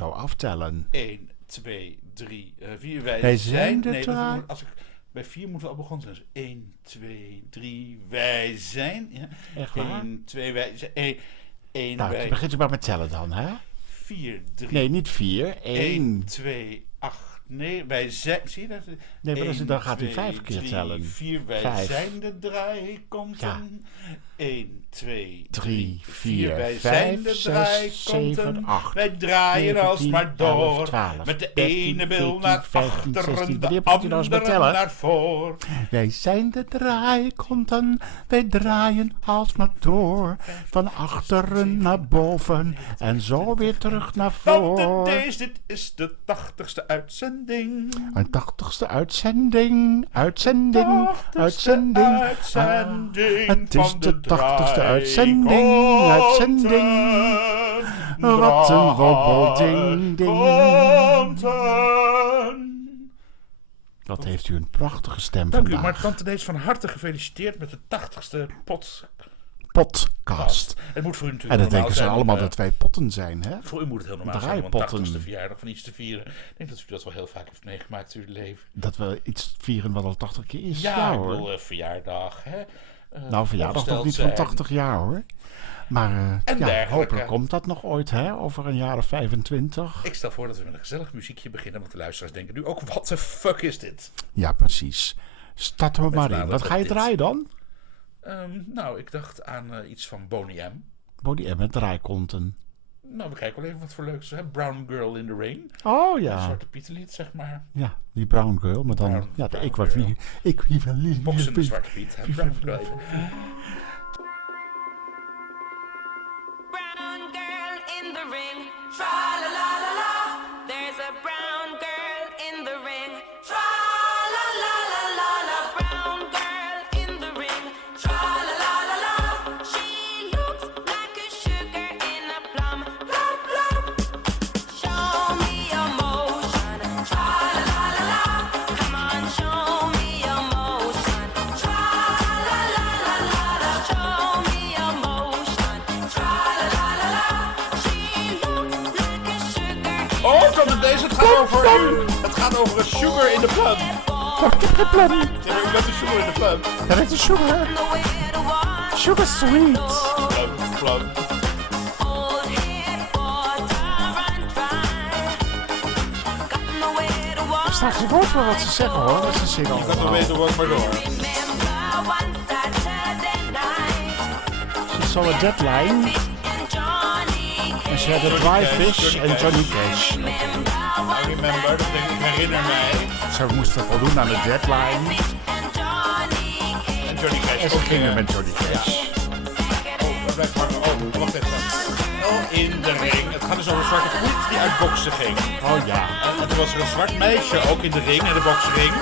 Zo aftellen. 1, 2, 3, 4. Wij zijn de draai. Bij 4 moeten we al begonnen zijn. Dus 1, 2, 3, wij zijn. Ja. Echt waar? 1, 2, wij zijn. 1, Nou, wij. begint u maar met tellen dan, hè? 4, 3. Nee, niet 4. 1, 2, 8, 9. Wij zijn. Zie je dat? Nee, maar dan gaat u 5 keer 3, tellen. 4, wij 5. zijn de draaikonten. 1, 2, 3, 4, 4, wij 5, zijn de 6, draaikonten. 7, 8. Wij draaien 9, alsmaar 10, 11, door. 12, Met de 13, ene bil 14, naar 15, 16. achteren, Wanneer de moet u nou eens maar andere tellen? naar voor. Wij zijn de draaikonten, wij draaien alsmaar door. Van achteren naar boven en zo weer terug naar voren. Dit is de 80ste uitzending. Een 80ste uitzending. Het is de 80ste uitzending. Wat een robbelding, ding. Wat heeft u een prachtige stem Dank u, vandaag. maar tante Dees van harte gefeliciteerd met de 80ste Podcast. Het moet voor u natuurlijk En dan normaal denken ze zijn allemaal om, dat wij potten zijn, hè? Voor u moet het heel normaal zijn om een Draaipotten. 80ste verjaardag van iets te vieren. Ik denk dat u dat wel heel vaak heeft meegemaakt in uw leven. Dat we iets vieren wat al 80 keer is. Ja, ik hoor. bedoel, verjaardag, hè. Nou, verjaardag nog niet van 80 jaar, hoor. Maar En ja, dergelijke. hopelijk komt dat nog ooit, hè? Over een jaar of 25. Ik stel voor dat we met een gezellig muziekje beginnen, want de luisteraars denken nu ook, wat de fuck is dit? Ja, precies. Starten we maar in. Wat ga je dit. draaien dan? Nou, ik dacht aan iets van Boney M. Boney M met draaikonten. Nou, we kijken wel even wat voor leuks. Hè? Brown Girl in the Rain. Oh Een ja. Zwarte Pieterlied, zeg maar. Ja, die Brown Girl. Maar dan, Brown ik Girl. wie wel lief. Boksende Zwarte Piet. Hè? Brown Girl. Brown girl in the ring, tra la la la la. There's a brown girl in the ring, tra la la la la la. Brown girl in the ring, tra la la la la. She looks like a sugar in a plum, plum plum. Show me emotion, tra la la la la. Come on, show me emotion, tra la la la la la. Show me emotion, tra la la la la. She looks like a sugar. Oh, tante Dees, het gaat over u. Het gaat over een sugar in the plum. Ja, u bent een sugar in the plum. Dat is een sugar. Sugar sweet. Plum, plum. Er staat geen woord voor wat ze zeggen, hoor. Dat is een single. Dat we weten, wordt maar door. Ze saw a deadline. En ze hadden Dry Fish en Johnny Cash. I remember, dat denk ik herinner mij. Ze moesten voldoen aan de deadline. En Johnny Cash. En ze gingen met Johnny Cash. Oh, dat blijft hangen. Oh, wacht even. Oh, in de ring. Het gaat dus over een zwarte poet die uit boksen ging. Oh ja. En toen was er een zwart meisje ook in de ring, in de boksring.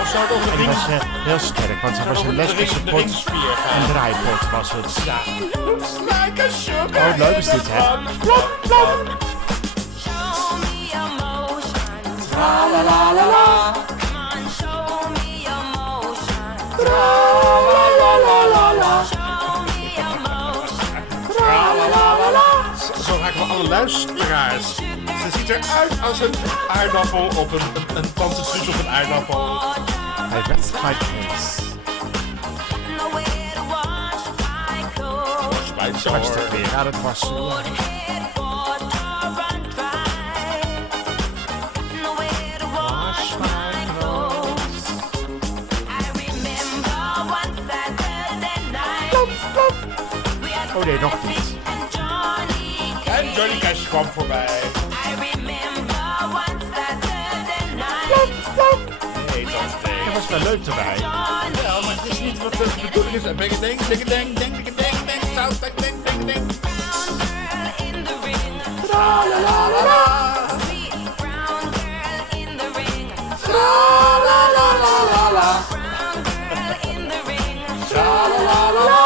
Of zou het over de En die ring? was heel sterk, want ze was over een de lesbische ring- de pot. ringspier Een gaan. draaipot was het. Ja. Looks like a sugar. Oh, leuk is dit, hè? Plop, plop. La la la la la. Zo raken we alle luisteraars. Ze ziet eruit als een aardappel op een tante Truus op een aardappel. Hey, that's my case. Spijt zo Ze was hoor. er weer aan het wassen. Ja. Wash my clothes. Oh nee, nog niet. En Johnny Cash kwam voorbij. Nee, Dat was wel leuk erbij. Ja, maar het is niet wat de bedoeling is. Denk, denk, denk, denk, denk, denk, denk, zout, denk, denk, denk, denk. La la la la la. La la la la la la. La la la la la.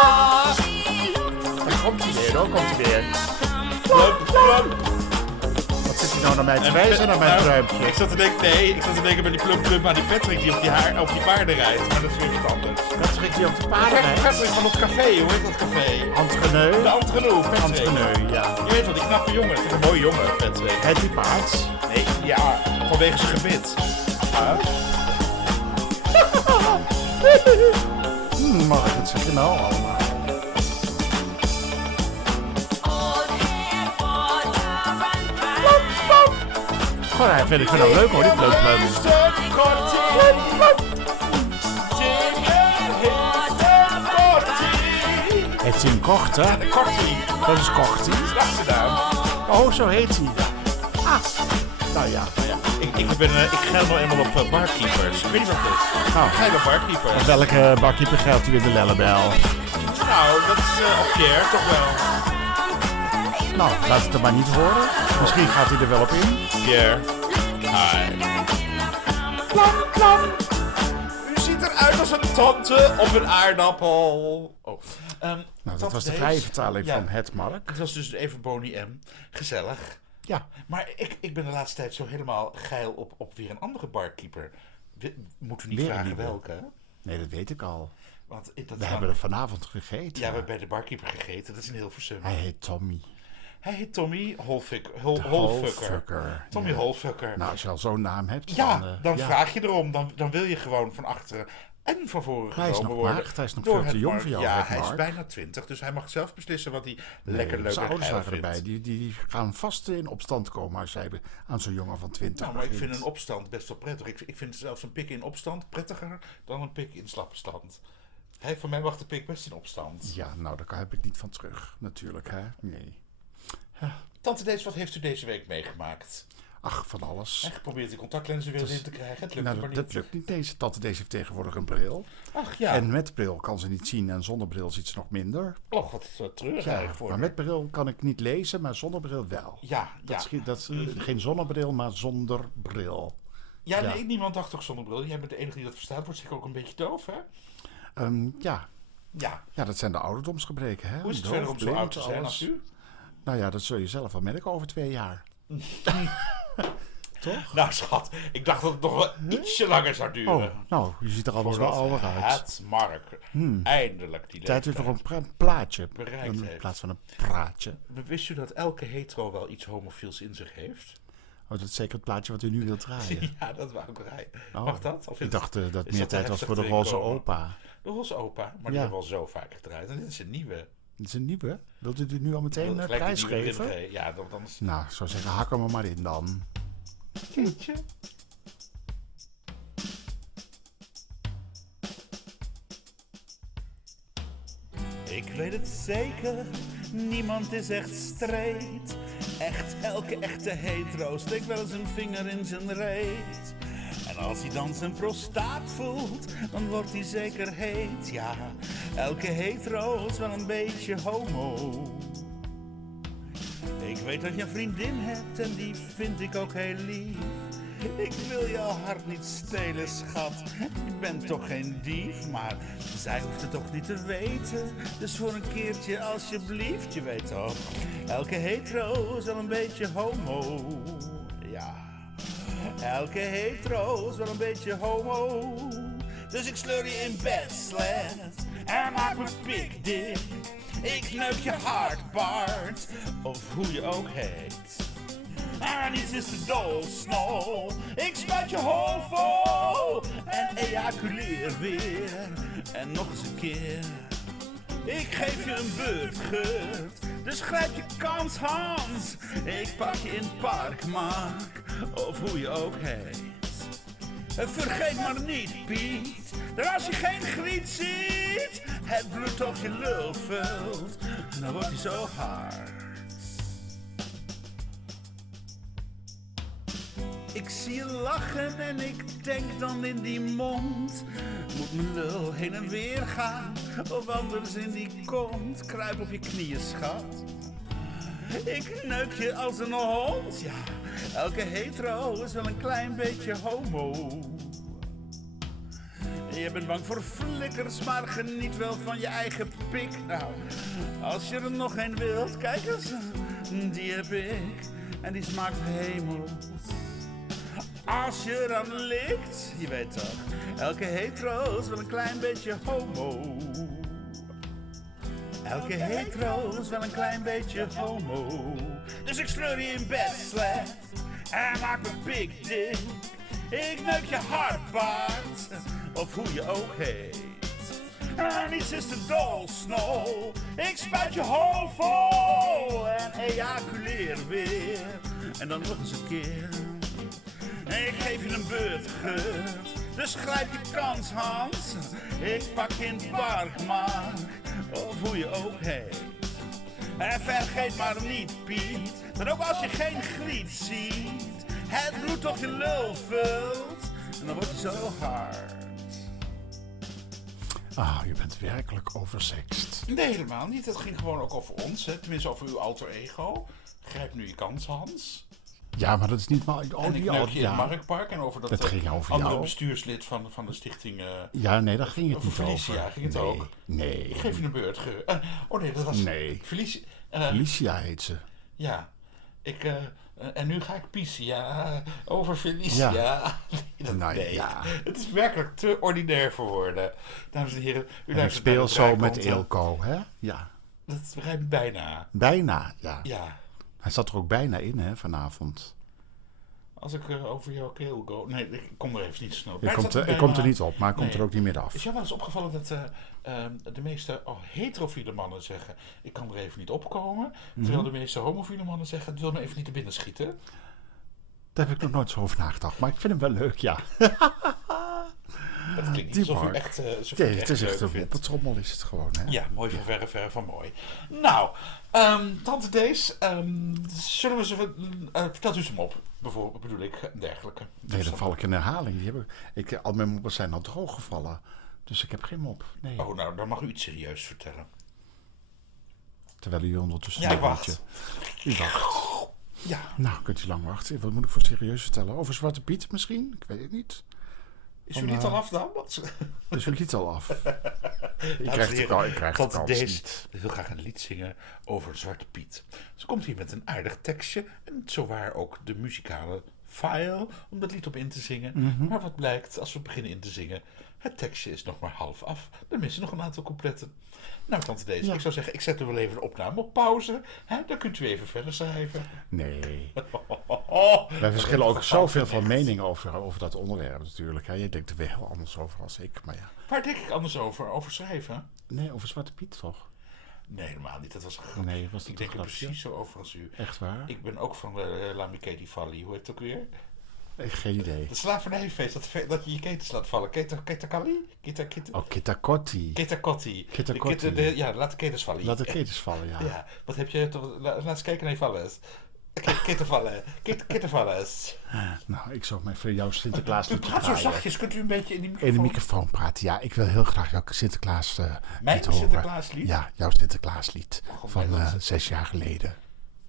Daar komt hij weer, hoor, komt hij weer. Plum, plum. Wat zit hij nou naar mij te wijzen, naar mijn pruimpje? Ik zat te denken bij die plum aan die Patrick die op die paarden rijdt. Maar dat is weer wat anders. Patrick die op de paarden Kijk, rijdt. Patrick van het café, hoe heet dat café? Antgeneu. De Antgeneu, Patrick. Antgeneu, ja. Je weet wel, die knappe jongen. Ik vind een mooie jongen, Patrick. Het die paard. Nee, ja, vanwege zijn gebit. Maar wat zeg je nou allemaal? Goh, hij vind ik wel leuk hoor, die plum. Heeft hij een korte? De kortie. Dat is kortie. Dat is de achternaam. Oh, zo heet hij. Ah, nou ja. Ik ga nou eenmaal op barkeepers. Ik weet niet wat het is. Nou. Ik ga op barkeepers. Welke bakkeeper geldt u in de Lellebel? Nou, dat is op Pierre toch wel. Nou, laat het er maar niet horen. Misschien gaat hij er wel op in. Pierre. Hi. Plam, plam. U ziet eruit als een tante op een aardappel. Oh. Nou, dat was de vrije vertaling van het Mark. Dat was dus even Bonnie M. Gezellig. Ja. Maar ik ben de laatste tijd zo helemaal geil op weer een andere barkeeper. Moet u niet Weer een vragen nieuwe. welke? Nee, dat weet ik al. Want We hebben er vanavond gegeten. Ja, we hebben bij de barkeeper gegeten. Dat is in Hilversum. Hij heet Tommy. Hij heet Tommy Holfucker. Holfucker. Tommy Holfucker. Nou, als je al zo'n naam hebt, dan vraag je erom. Dan wil je gewoon van achteren en van voren Hij is genomen nog worden. maagd, hij is nog door veel te het jong Mark. voor jou. Ja, het hij is Mark. bijna 20, dus hij mag zelf beslissen wat hij Nee, lekker leuk zijn en ouders geil waren vindt. erbij. Die gaan vast in opstand komen als jij aan zo'n jongen van 20 Nou, maar ik begint. vind een opstand best wel prettig. Ik vind zelfs een pik in opstand prettiger dan een pik in slappe stand. Voor mij mag de pik best in opstand. Ja, nou, daar heb ik niet van terug, natuurlijk, hè. Nee. Tante Dees, wat heeft u deze week meegemaakt? Ach, van alles. En geprobeerd die contactlenzen weer in te krijgen. Het lukt Nou, maar dat niet. lukt niet. Tante deze heeft tegenwoordig een bril. Ach ja. En met bril kan ze niet zien en zonder bril ziet ze nog minder. Och, wat treurig Ja, eigenlijk voor maar me. met bril kan ik niet lezen, maar zonder bril wel. Ja, Dat is geen zonnebril, maar zonder bril. Ja, Ja. nee, niemand dacht toch zonnebril. Jij bent de enige die dat verstaat. Wordt zeker ook een beetje doof, hè? Ja. Ja. Ja, dat zijn de ouderdomsgebreken, hè? Hoe is het Doof, verder om zo blind, oud te zijn alles. als u? Nou ja, dat zul je zelf wel merken over 2 jaar. Toch? Nou, schat. Ik dacht dat het nog wel ietsje langer zou duren. Oh, nou, je ziet er al wel ouder uit. Het Mark. Eindelijk die Tijd weer leeftijd. voor een plaatje. Bereikt In heeft. plaats van een praatje. Maar wist u dat elke hetero wel iets homofiels in zich heeft? Oh, dat is zeker het plaatje wat u nu wilt draaien. Ja, dat wou ik draaien. Oh, Mag dat? Of ik is dacht dat is meer dat tijd te was voor de heftig roze erin komen? opa. De roze opa, maar die Ja. hebben we al zo vaak gedraaid. En dit is een nieuwe. Dat is een nieuwe. Wilt u die nu al meteen Gelijk die prijs nieuwe geven? erin. Ja, dan is Nou, ik zou zeggen, hak hem er maar in dan. Kindje. Ik weet het zeker, niemand is echt straight. Echt, elke echte hetero steekt wel eens een vinger in zijn reet. En als hij dan zijn prostaat voelt, dan wordt hij zeker heet. Ja, elke hetero is wel een beetje homo. Ik weet dat je een vriendin hebt en die vind ik ook heel lief. Ik wil jouw hart niet stelen, schat. Ik ben toch geen dief, maar zij hoeft het toch niet te weten. Dus voor een keertje alsjeblieft, je weet toch. Elke hetero is wel een beetje homo. Ja, elke hetero is wel een beetje homo. Dus ik sleur je in bed, slet. En maak me pik dik. Ik neuk je hart, Bart. Of hoe je ook heet. En iets is te dolsnol. Ik spuit je hol vol. En ejaculeer weer. En nog eens een keer. Ik geef je een beurt, Geurt. Dus grijp je kans, Hans. Ik pak je in het park, Mark. Of hoe je ook heet. Vergeet maar niet, Piet, dat als je geen griet ziet, het bloed toch je lul vult, dan wordt hij zo hard. Ik zie je lachen en ik denk dan in die mond. Moet mijn lul heen en weer gaan, of anders in die kont. Kruip op je knieën, schat. Ik neuk je als een hond, ja. Elke hetero is wel een klein beetje homo. Je bent bang voor flikkers, maar geniet wel van je eigen pik. Nou, als je er nog een wilt, kijk eens, die heb ik. en die smaakt hemels. Als je eraan likt, je weet toch, elke hetero is wel een klein beetje homo. Elke hetero is wel een klein beetje homo. Dus ik sleur je in bed slecht en maak me big dick. Ik neuk je hardpaard, of hoe je ook heet. En iets is de dolsnol. Ik spuit je hoofd vol en ejaculeer weer. En dan nog eens een keer. En ik geef je een beurtgeurt. Dus grijp je kans, Hans. Ik pak je in het park, maar of hoe je ook heet. En vergeet maar niet, Piet, dat ook als je geen griet ziet, het bloed toch je lul vult. En dan word je zo hard. Ah, je bent werkelijk oversext. Nee, helemaal niet. Het ging gewoon ook over ons, hè. Tenminste over uw alter ego. Grijp nu je kans, Hans. Ja, maar dat is niet maar... En ik neuk je in het Marktpark en over dat ging over andere jou. bestuurslid van de stichting... Ja, nee, daar ging het niet Felicia, over. ging het nee, ook? Nee. Ik geef je een beurt. Oh nee, dat was... Nee. Felicia. Felicia heet ze. Ja. En nu ga ik pissen, ja. Over Felicia. Ja. Nee, ja. Het is werkelijk te ordinair voor woorden. Dames en heren, u En ik speel zo met Eelco, hè? Ja. Dat rijmt bijna. Bijna, ja. Ja. Hij zat er ook bijna in, hè, vanavond. Als ik over jouw keel go... Nee, ik kom er even niet snel. Ik kom er niet op, maar ik kom er ook niet meer af. Is jou wel eens opgevallen dat de meeste heterofiele mannen zeggen... ik kan er even niet opkomen. Terwijl de meeste homofiele mannen zeggen... het wil me even niet te binnen schieten. Daar heb ik nog nooit zo over nagedacht. Maar ik vind hem wel leuk, ja. Dat klinkt niet alsof u echt... Nee, het is echt een woppertrommel is het gewoon, hè. Ja, mooi van verre, verre van mooi. Nou, tante Dees, zullen we ze... vertelt u ze hem op, bijvoorbeeld, bedoel ik, en dergelijke. Nee, dan val ik in herhaling. Al mijn moppen zijn al droog gevallen. Dus ik heb geen mop. Nee. Oh, nou, dan mag u iets serieus vertellen. Terwijl u ondertussen... Ja, ik wacht. U wacht. Ja. Nou, kunt u lang wachten. Wat moet ik voor serieus vertellen? Over Zwarte Piet misschien? Ik weet het niet. Is u niet al af dan? Is uw lied al af? Ik krijg het al niet. Ik wil graag een lied zingen over Zwarte Piet. Ze komt hier met een aardig tekstje. En zowaar ook de muzikale file om dat lied op in te zingen. Maar wat blijkt als we beginnen in te zingen... het tekstje is nog maar half af. Er missen nog een aantal coupletten. Nou, tante Dees, ik zou zeggen... ik zet u wel even de opname op pauze. Hè? Dan kunt u even verder schrijven. Nee. Wij verschillen ook zoveel van mening over dat onderwerp natuurlijk. Hè. Je denkt er weer heel anders over als ik, maar ja. Waar denk ik anders over? Over schrijven? Nee, over Zwarte Piet toch? Nee, helemaal niet. Dat was een grap. Nee, was dat ik denk er grapje? precies zo over als u. Echt waar? Ik ben ook van de Lamiceti Valley. Hoe heet het ook weer? Geen idee. Het slavernijfeest. Dat je je ketens laat vallen. Ketakali? Oh, Kitakotti. Kitakotti. Ja, laat de ketens vallen. Laat de ketens vallen, ja. Ja, wat heb je... Laat eens kijken naar je vallen. Kettenvallen. Nou, ik zou maar voor jou Sinterklaas liedje praat zo draaien. zachtjes. Kunt u een beetje in die microfoon... In de microfoon praten, ja. Ik wil heel graag jouw Sinterklaas Mijn lied horen. Sinterklaaslied? Ja, jouw Sinterklaaslied. God, Van nee, 6 jaar geleden.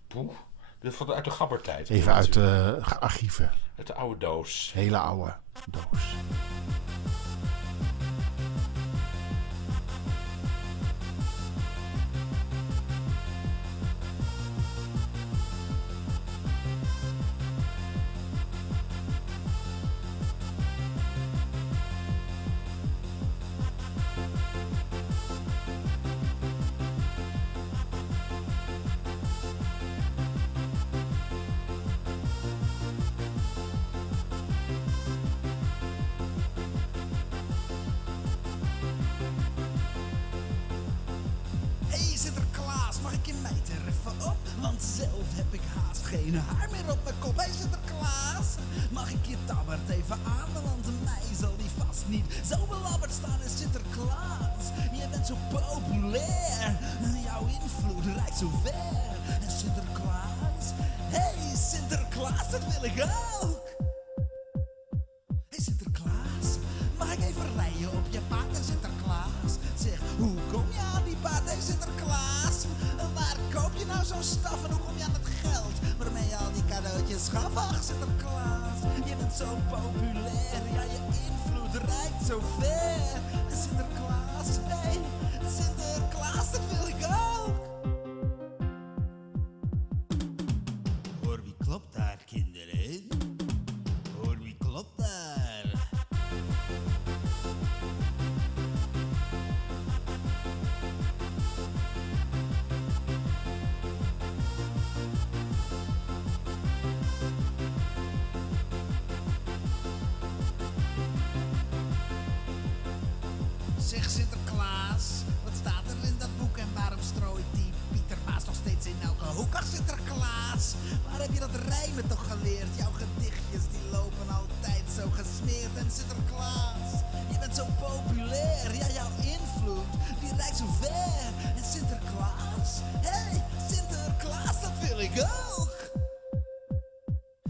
Poeh. Dit is uit de gabbertijd. Even uit de archieven. Uit de oude doos. Hele oude doos. Hey Sinterklaas, mag ik je mijt er even op? Want zelf heb ik haast geen haar meer op mijn kop. Hey Sinterklaas, mag ik je tabbert even aan? Want mij zal die vast niet zo belabberd staan. En Sinterklaas, je bent zo populair. Jouw invloed reikt zo ver. En Sinterklaas, hey Sinterklaas, dat wil ik ook. Hey Sinterklaas, mag ik even rijden op je paard? En Sinterklaas, zeg, hoe kom je aan die paard? Hey Sinterklaas, waar koop je nou zo'n staf? En hoe kom je aan het geld waarmee je al die cadeautjes gaf? Ach Sinterklaas, je bent zo populair. Ja, je invloed reikt zo ver. En Sinterklaas, hey, Sinterklaas, dat wil ik ook. Hoor wie Zeg Sinterklaas, wat staat er in dat boek en waarom strooit die Pieter Maas nog steeds in elke hoek? Ach Sinterklaas, waar heb je dat rijmen toch geleerd? Jouw gedichtjes die lopen altijd zo gesmeerd. En Sinterklaas, je bent zo populair, ja jouw invloed die reikt zo ver. En Sinterklaas, hey Sinterklaas, dat wil ik ook.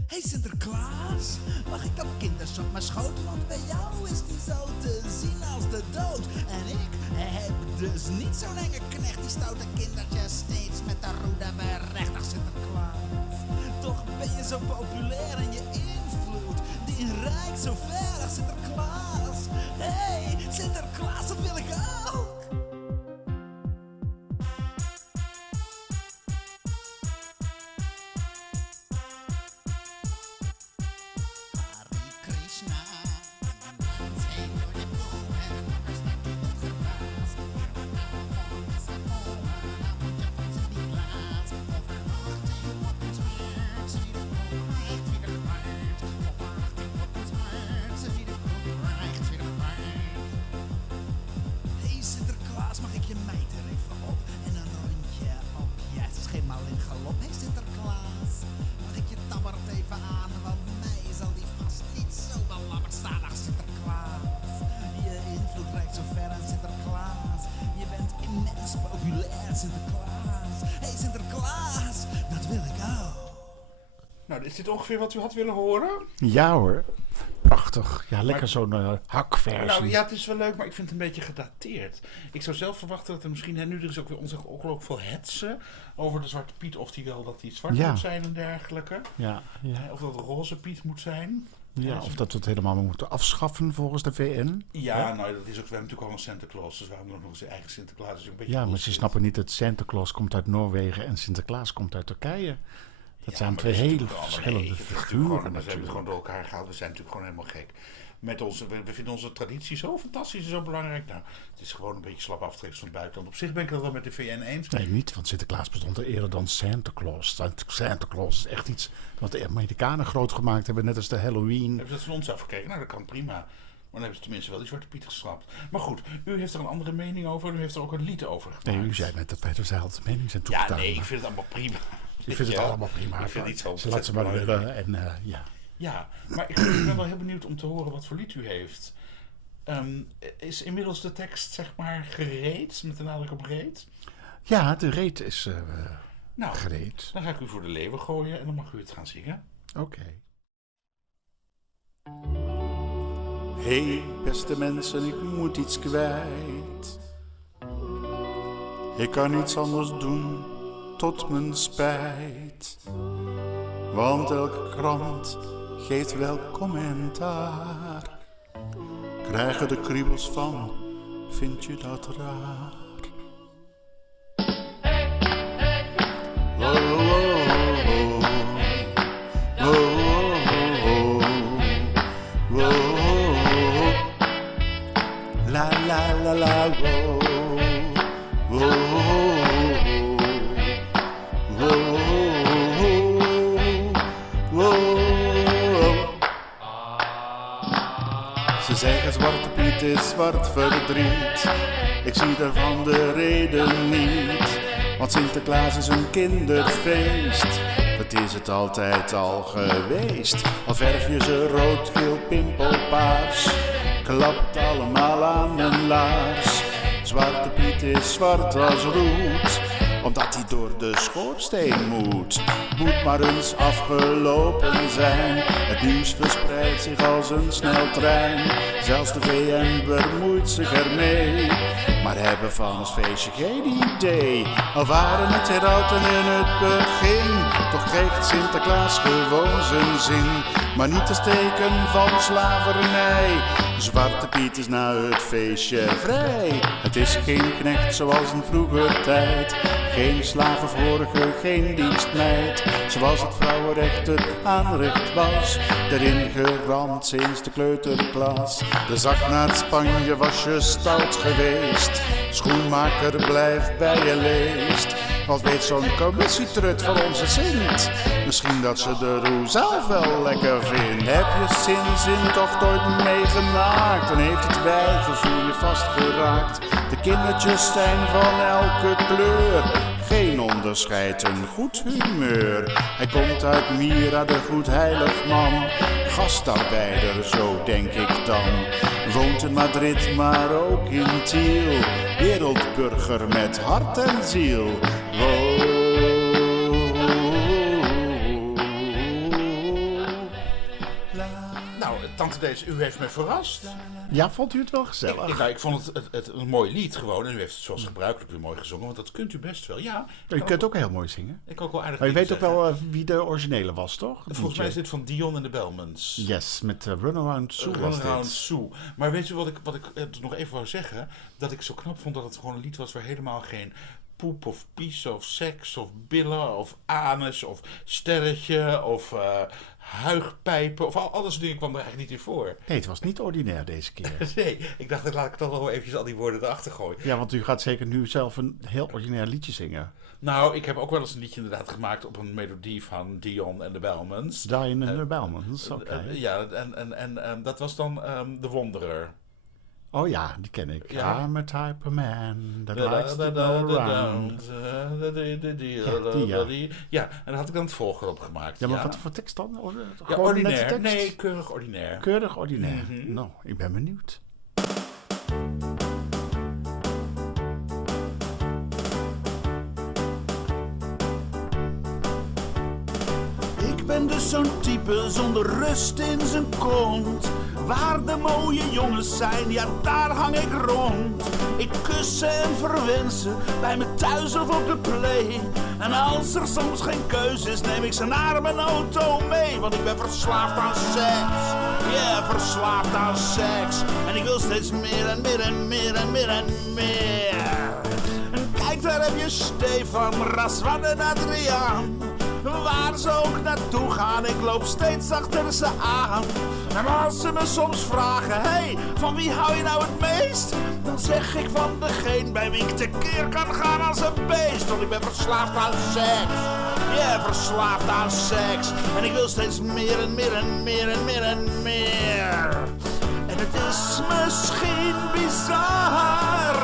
Hey Sinterklaas, mag ik dat kinders op mijn schoot? Want bij jou is die zo te zien als de dood. En ik heb dus niet zo'n enge knecht die stoute kindertjes steeds met de roede berecht. Ach Sinterklaas, toch ben je zo populair en je invloed die reikt zo ver. Ach Sinterklaas, hey Sinterklaas, dat wil ik ook. Mag ik je meid er even op en een rondje op je schimmal in galop? Hey Sinterklaas, mag ik je tabbert even aan, want mij zal die vast niet zo belabberd staan. Ach Sinterklaas, je invloed reikt zo ver aan Sinterklaas. Je bent immens populair Sinterklaas. Hey Sinterklaas, dat wil ik ook. Nou, is dit ongeveer wat u had willen horen? Ja hoor, prachtig. Ja, lekker zo'n hakversie. Nou ja, het is wel leuk, maar ik vind het een beetje gedateerd. Ik zou zelf verwachten dat er misschien, nu er is ook weer ongelooflijk veel hetsen over de Zwarte Piet, of die wel dat die zwart moet zijn en dergelijke. Ja. Of dat de roze Piet moet zijn. Ja, of dat we het helemaal moeten afschaffen volgens de VN. Ja, nou dat is ook, we hebben natuurlijk al een Santa Claus, dus waarom nog zijn eigen Sinterklaas? Is ook een beetje ja, maar ze snappen niet dat Santa Claus komt uit Noorwegen en Sinterklaas komt uit Turkije. Dat zijn twee hele verschillende figuren. Maar ze hebben het gewoon door elkaar gehaald. We zijn natuurlijk gewoon helemaal gek. We vinden onze traditie zo fantastisch en zo belangrijk. Nou, het is gewoon een beetje slap aftrekken van het buitenland. Op zich ben ik dat wel met de VN eens. Nee, niet, want Sinterklaas bestond er eerder dan Santa Claus. Santa Claus is echt iets wat de Amerikanen groot gemaakt hebben, net als de Halloween. Hebben ze dat van ons afgekregen? Nou, dat kan prima. Maar dan hebben ze tenminste wel die Zwarte Piet geschrapt. Maar goed, u heeft er een andere mening over. U heeft er ook een lied over gemaakt. Nee, u zei net dat wij dezelfde mening zijn toegedaan. Ja, nee, ik vind het allemaal prima. Ik vind het allemaal prima. Ik vind het niet zo. Ze laat ze maar willen en ja. Ja, maar ik ben wel heel benieuwd om te horen wat voor lied u heeft. Is inmiddels de tekst, zeg maar, gereed? Met de nadruk op reed? Ja, de reed is gereed. Dan ga ik u voor de leeuwen gooien en dan mag u het gaan zingen. Oké. Hey, beste mensen, ik moet iets kwijt. Ik kan niets anders doen, tot mijn spijt. Want elke krant geeft wel commentaar. Krijgen de kriebels van, vind je dat raar? Oh, oh, oh, oh, oh, oh, oh. La la la la, oh, oh, oh, oh. Ze zeggen Zwarte Piet is zwart verdriet. Ik zie daarvan de reden niet. Want Sinterklaas is een kinderfeest. Dat is het altijd al geweest. Al verf je ze rood, geel, pimpelpaars. Klapt allemaal aan een laars. Zwarte Piet is zwart als roet, omdat hij door de schoorsteen moet. Moet maar eens afgelopen zijn. Het nieuws verspreidt zich als een sneltrein. Zelfs de VN bemoeit zich ermee. Maar hebben van ons feestje geen idee. Al waren het herauten in het begin, toch kreeg Sinterklaas gewoon zijn zin. Maar niet als teken van slavernij. Zwarte Piet is na het feestje vrij. Het is geen knecht zoals in vroeger tijd. Geen slavenvorige, geen dienstmeid. Zoals het vrouwenrecht het aanrecht was. Erin geramd sinds de kleuterklas. De zak naar Spanje was je stout geweest. Schoenmaker blijft bij je leest. Wat weet zo'n commissietrut van onze Sint? Misschien dat ze de roe zelf wel lekker vindt. Heb je sinds toch nooit meegemaakt? Dan heeft het wijgevoel je vastgeraakt. De kindertjes zijn van elke kleur. Geen onderscheid, een goed humeur. Hij komt uit Mira, de goed heilig man. Gastarbeider, zo denk ik dan. Woont in Madrid, maar ook in Tiel. Wereldburger met hart en ziel. Nou, tante Dees, u heeft me verrast. Ja, vond u het wel gezellig? Ik vond het een mooi lied gewoon. En u heeft het zoals gebruikelijk weer mooi gezongen. Want dat kunt u best wel. Ja, U kunt ook heel mooi zingen. ik ook wel aardig Maar je weet liedjes ook zeggen. wel wie de originele was, toch? Volgens mij is dit van Dion en de Belmans. Yes, met Runaround Sue was Runaround dit. Sue. Maar weet je wat ik nog even wou zeggen? Dat ik zo knap vond dat het gewoon een lied was waar helemaal geen poep of pies of seks of billen of anus of sterretje of huigpijpen of al dat soort dingen kwam er eigenlijk niet in voor. Nee, het was niet ordinair deze keer. Nee, ik dacht, laat ik toch wel eventjes al die woorden erachter gooien. Ja, want u gaat zeker nu zelf een heel ordinair liedje zingen. Nou, ik heb ook wel eens een liedje inderdaad gemaakt op een melodie van Dion en de Belmans. Diane and the Belmans, oké. Ja, en dat was dan De Wanderer. Oh ja, die ken ik. Ja. I'm a type of man that likes to go around. Ja, en daar had ik dan het volgende op gemaakt. Ja, maar wat voor tekst dan? Ja, Gewoon net de ordinair. tekst? Nee, keurig ordinair. Keurig ordinair. Nou, ik ben benieuwd. Ik ben dus zo'n type zonder rust in zijn kont. Waar de mooie jongens zijn, ja daar hang ik rond. Ik kus ze en verwens ze, bij me thuis of op de play. En als er soms geen keuze is, neem ik ze naar mijn auto mee. Want ik ben verslaafd aan seks, yeah, verslaafd aan seks. En ik wil steeds meer en meer en meer en meer en meer. En kijk, daar heb je Stefan, Razwan en Adriaan. Waar ze ook naartoe gaan, ik loop steeds achter ze aan. En als ze me soms vragen, hey, van wie hou je nou het meest? Dan zeg ik van degene bij wie ik tekeer kan gaan als een beest. Want ik ben verslaafd aan seks, yeah, verslaafd aan seks. En ik wil steeds meer en meer en meer en meer en meer. En het is misschien bizar,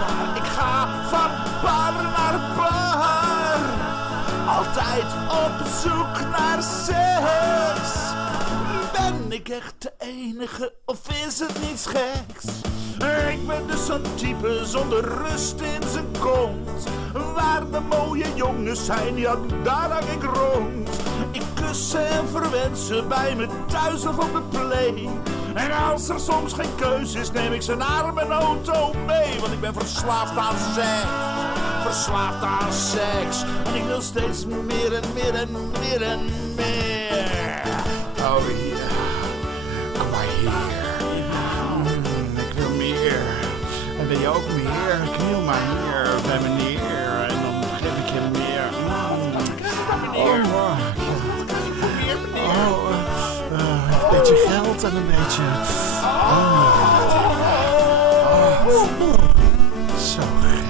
maar ik ga van bar naar bar. Altijd op zoek naar seks. Ben ik echt de enige of is het niets geks? Ik ben dus zo'n type zonder rust in zijn kont. Waar de mooie jongens zijn, ja daar hang ik rond. Ik kus ze en verwens ze bij me thuis of op de play. En als er soms geen keuze is, neem ik ze naar mijn auto mee. Want ik ben verslaafd aan seks, verslaafd aan seks. En ik wil steeds meer en meer en meer en meer. Oh ja, kom maar hier. Ik wil meer. En wil je ook meer? Kniel maar hier bij meneer. En dan geef ik je meer. Een beetje geld en een beetje... Zo gek.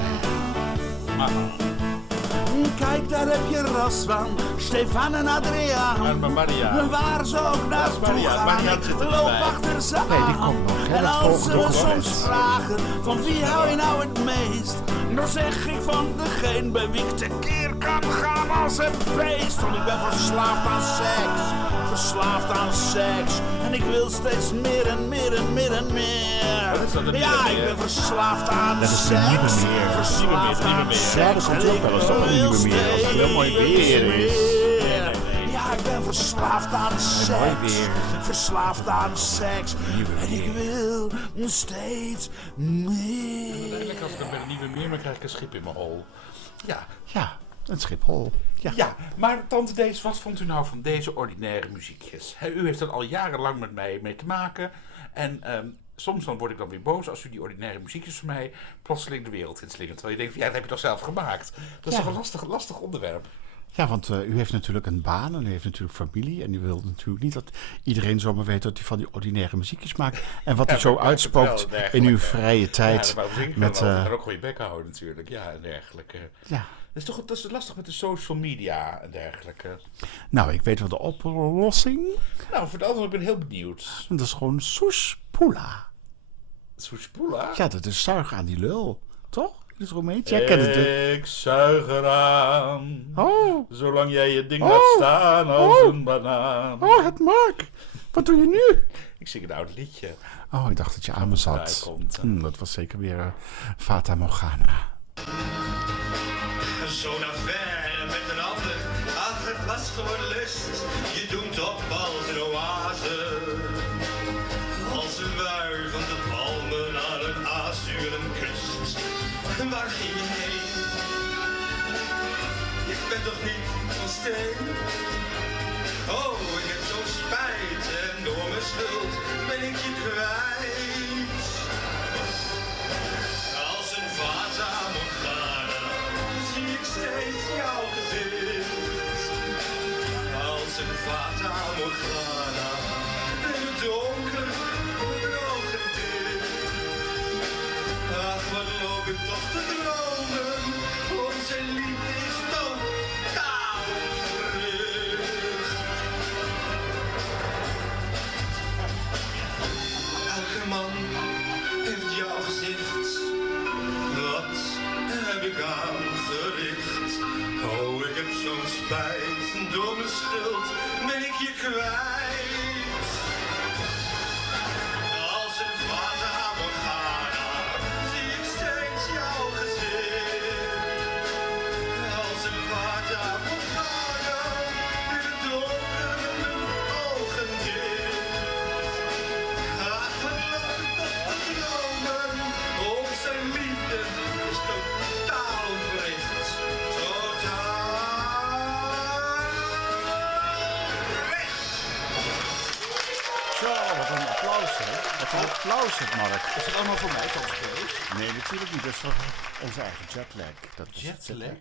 Kijk, daar heb je Razwan, Stefan en Adriaan. Maar Maria. Waar ze ook naartoe Maria. gaan, Maria ik zit er niet loop bij. achter ze aan. Nee, die komt nog, hè, En dat als ze volgende me ook soms best. vragen, van wie hou je nou het meest? Dan zeg ik van degene bij wie ik tekeer kan gaan als een beest. Want ik ben verslaafd aan seks, verslaafd aan seks. En ik wil steeds meer en meer en meer en meer. Wat is dat, een Ja, meer en ik meer? ben verslaafd aan Dat is seks. een nieuwe meer. Verslaafd Nieuwe aan meer. Ja, dat komt ook wel eens, toch? Een nieuwe meer, als het heel mooi weer is. Ja, ik ben verslaafd aan seks. mooi weer. Verslaafd aan seks. En ik wil steeds meer. Uiteindelijk als ik dan bij de Nieuwe Meer, dan krijg ik een schip in mijn hol. Ja, Ja, een Schiphol. Ja. ja, maar tante Dees, wat vond u nou van deze ordinaire muziekjes? U heeft er al jarenlang met mij mee te maken. En soms dan word ik dan weer boos als u die ordinaire muziekjes van mij plotseling de wereld inslingert. Terwijl je denkt, ja, dat heb je toch zelf gemaakt? Dat is Ja. toch een lastig onderwerp? Ja, want u heeft natuurlijk een baan en u heeft natuurlijk familie. En u wilt natuurlijk niet dat iedereen zomaar weet dat u van die ordinaire muziekjes maakt. En wat u Ja, zo maar uitspookt wel in uw dergelijke. vrije tijd. Ja, maar met, en ook gewoon je bek houden natuurlijk. Ja, en dergelijke. ja, Dat is lastig met de social media en dergelijke. Nou, ik weet wel de oplossing. Nou, voor de anderen ben ik heel benieuwd. Dat is gewoon soespoela. Soespoela? Ja, dat is zuigen aan die lul. Toch? Dat is Romeins. Jij kent het. Ik zuig eraan. Oh. Zolang jij je ding laat staan als een banaan. Oh, het Mark. Wat doe je nu? Ik zing een oud liedje. Oh, ik dacht dat je aan me zat. Komt. Dat was zeker weer Fata Morgana. Zo'n affaire met een ander, ach het was gewoon lust. Je doet op als een oase. Als een bui van de palmen naar een azuren kust. Waar ging je heen? Ik ben toch niet van steen? Oh, ik heb zo'n spijt en door mijn schuld ben ik je kwijt. Als een Fata Morgana zie ik steeds jouw gezicht. Als een Fata Morgana in het donker, mijn ogen dicht. Ach, wat loop ik toch te dromen, onze liefde is totaal verlicht. Elke man heeft jouw gezicht. Wat heb ik aangericht? Oh, ik heb zo'n spijt. Door mijn schuld ben ik je kwijt. Als een Fata Morgana zie ik steeds jouw gezicht. Als een Fata Morgana in het donker met mijn ogen dicht. Ach, wat loop ik toch te dromen. Onze liefde is totaal ontwricht. Zo, wat een applaus, hè? Wat een applaus, het Mark. Is het allemaal voor mij toch? Nee, natuurlijk niet. Dat is voor onze eigen jetlag. Dat was het Jetlag?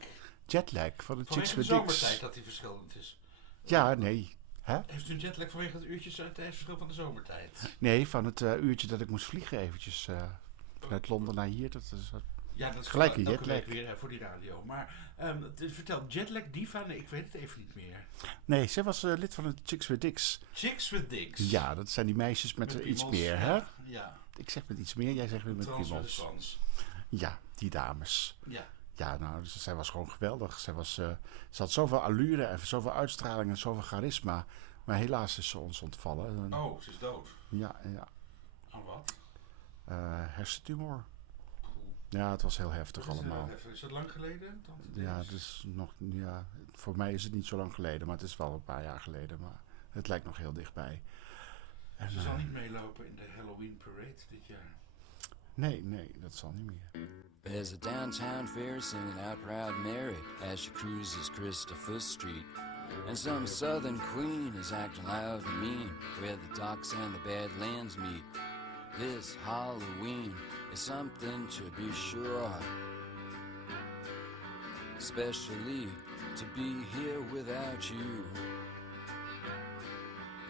Jetlag van de Chicks Vanwege de with zomertijd Dicks. dat die verschillend is. Ja, nee. Hè? Heeft u een jetlag vanwege het tijdsverschil van de zomertijd? Nee, van het uurtje dat ik moest vliegen eventjes vanuit Londen naar hier. Dat is, Ja, dat is Gelijk een elke jetlag. week weer voor die radio. Maar vertel, jetlag diva? Nee, ik weet het even niet meer. nee, zij was lid van de Chicks with Dicks. Chicks with dicks. Ja, dat zijn die meisjes met iets piemels, meer, hè? Ja, ja. Ik zeg met iets meer, jij zegt weer met piemels. Transversans. Ja, die dames. Ja. Ja, nou, zij was gewoon geweldig. Ze had zoveel allure en zoveel uitstraling en zoveel charisma. Maar helaas is ze ons ontvallen. Oh, ze is dood. Ja. Aan wat? Hersentumor. Ja, het was heel heftig allemaal. Is dat lang geleden? Ja, dus nog, ja, voor mij is het niet zo lang geleden, maar het is wel een paar jaar geleden. Maar het lijkt nog heel dichtbij. En, Ze zal niet meelopen in de Halloween parade dit jaar. Nee, dat zal niet meer. There's a downtown fair singing out Proud Mary as she cruises Christopher Street. And some southern queen is acting loud and mean where the docks and the badlands meet. This Halloween is something to be sure, especially to be here without you.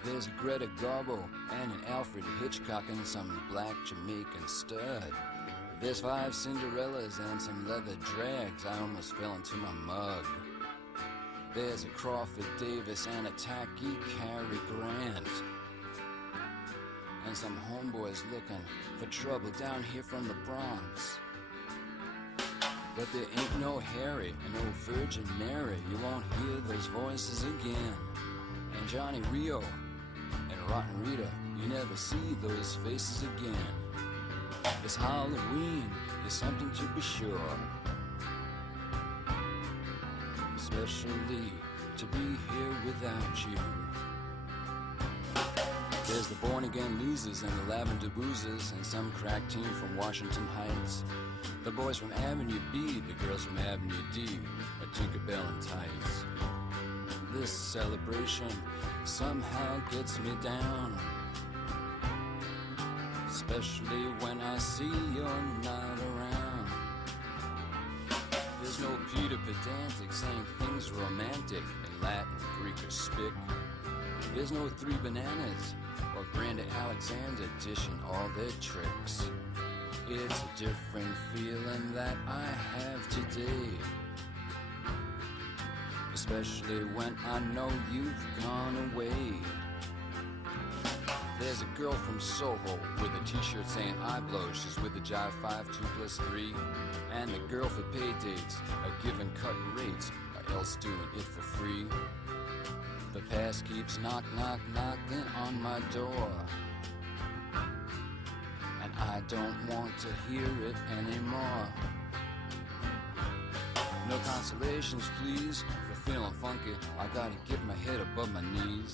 There's a Greta Garbo and an Alfred Hitchcock and some black Jamaican stud. There's 5 Cinderellas and some leather drags. I almost fell into my mug. There's a Crawford Davis and a tacky Cary Grant. And some homeboys looking for trouble down here from the Bronx. But there ain't no Harry and no Virgin Mary. You won't hear those voices again. And Johnny Rio and Rotten Rita, you never see those faces again. This Halloween is something to be sure, especially to be here without you. There's the Born Again Losers and the Lavender Boozers and some crack team from Washington Heights. The boys from Avenue B, the girls from Avenue D, a Tinkerbell and tights. This celebration somehow gets me down, especially when I see you're not around. There's no Peter Pedantic saying things romantic in Latin, Greek, or Spic. There's no Three Bananas or Brandon Alexander dishing all their tricks. It's a different feeling that I have today. especially when I know you've gone away. There's a girl from Soho with a t-shirt saying I blow. She's with the Jive 5, 2+3. And the girl for pay dates are giving cut rates, or else doing it for free. The past keeps knocking on my door, and I don't want to hear it anymore. No consolations, please, for feeling funky. I gotta get my head above my knees.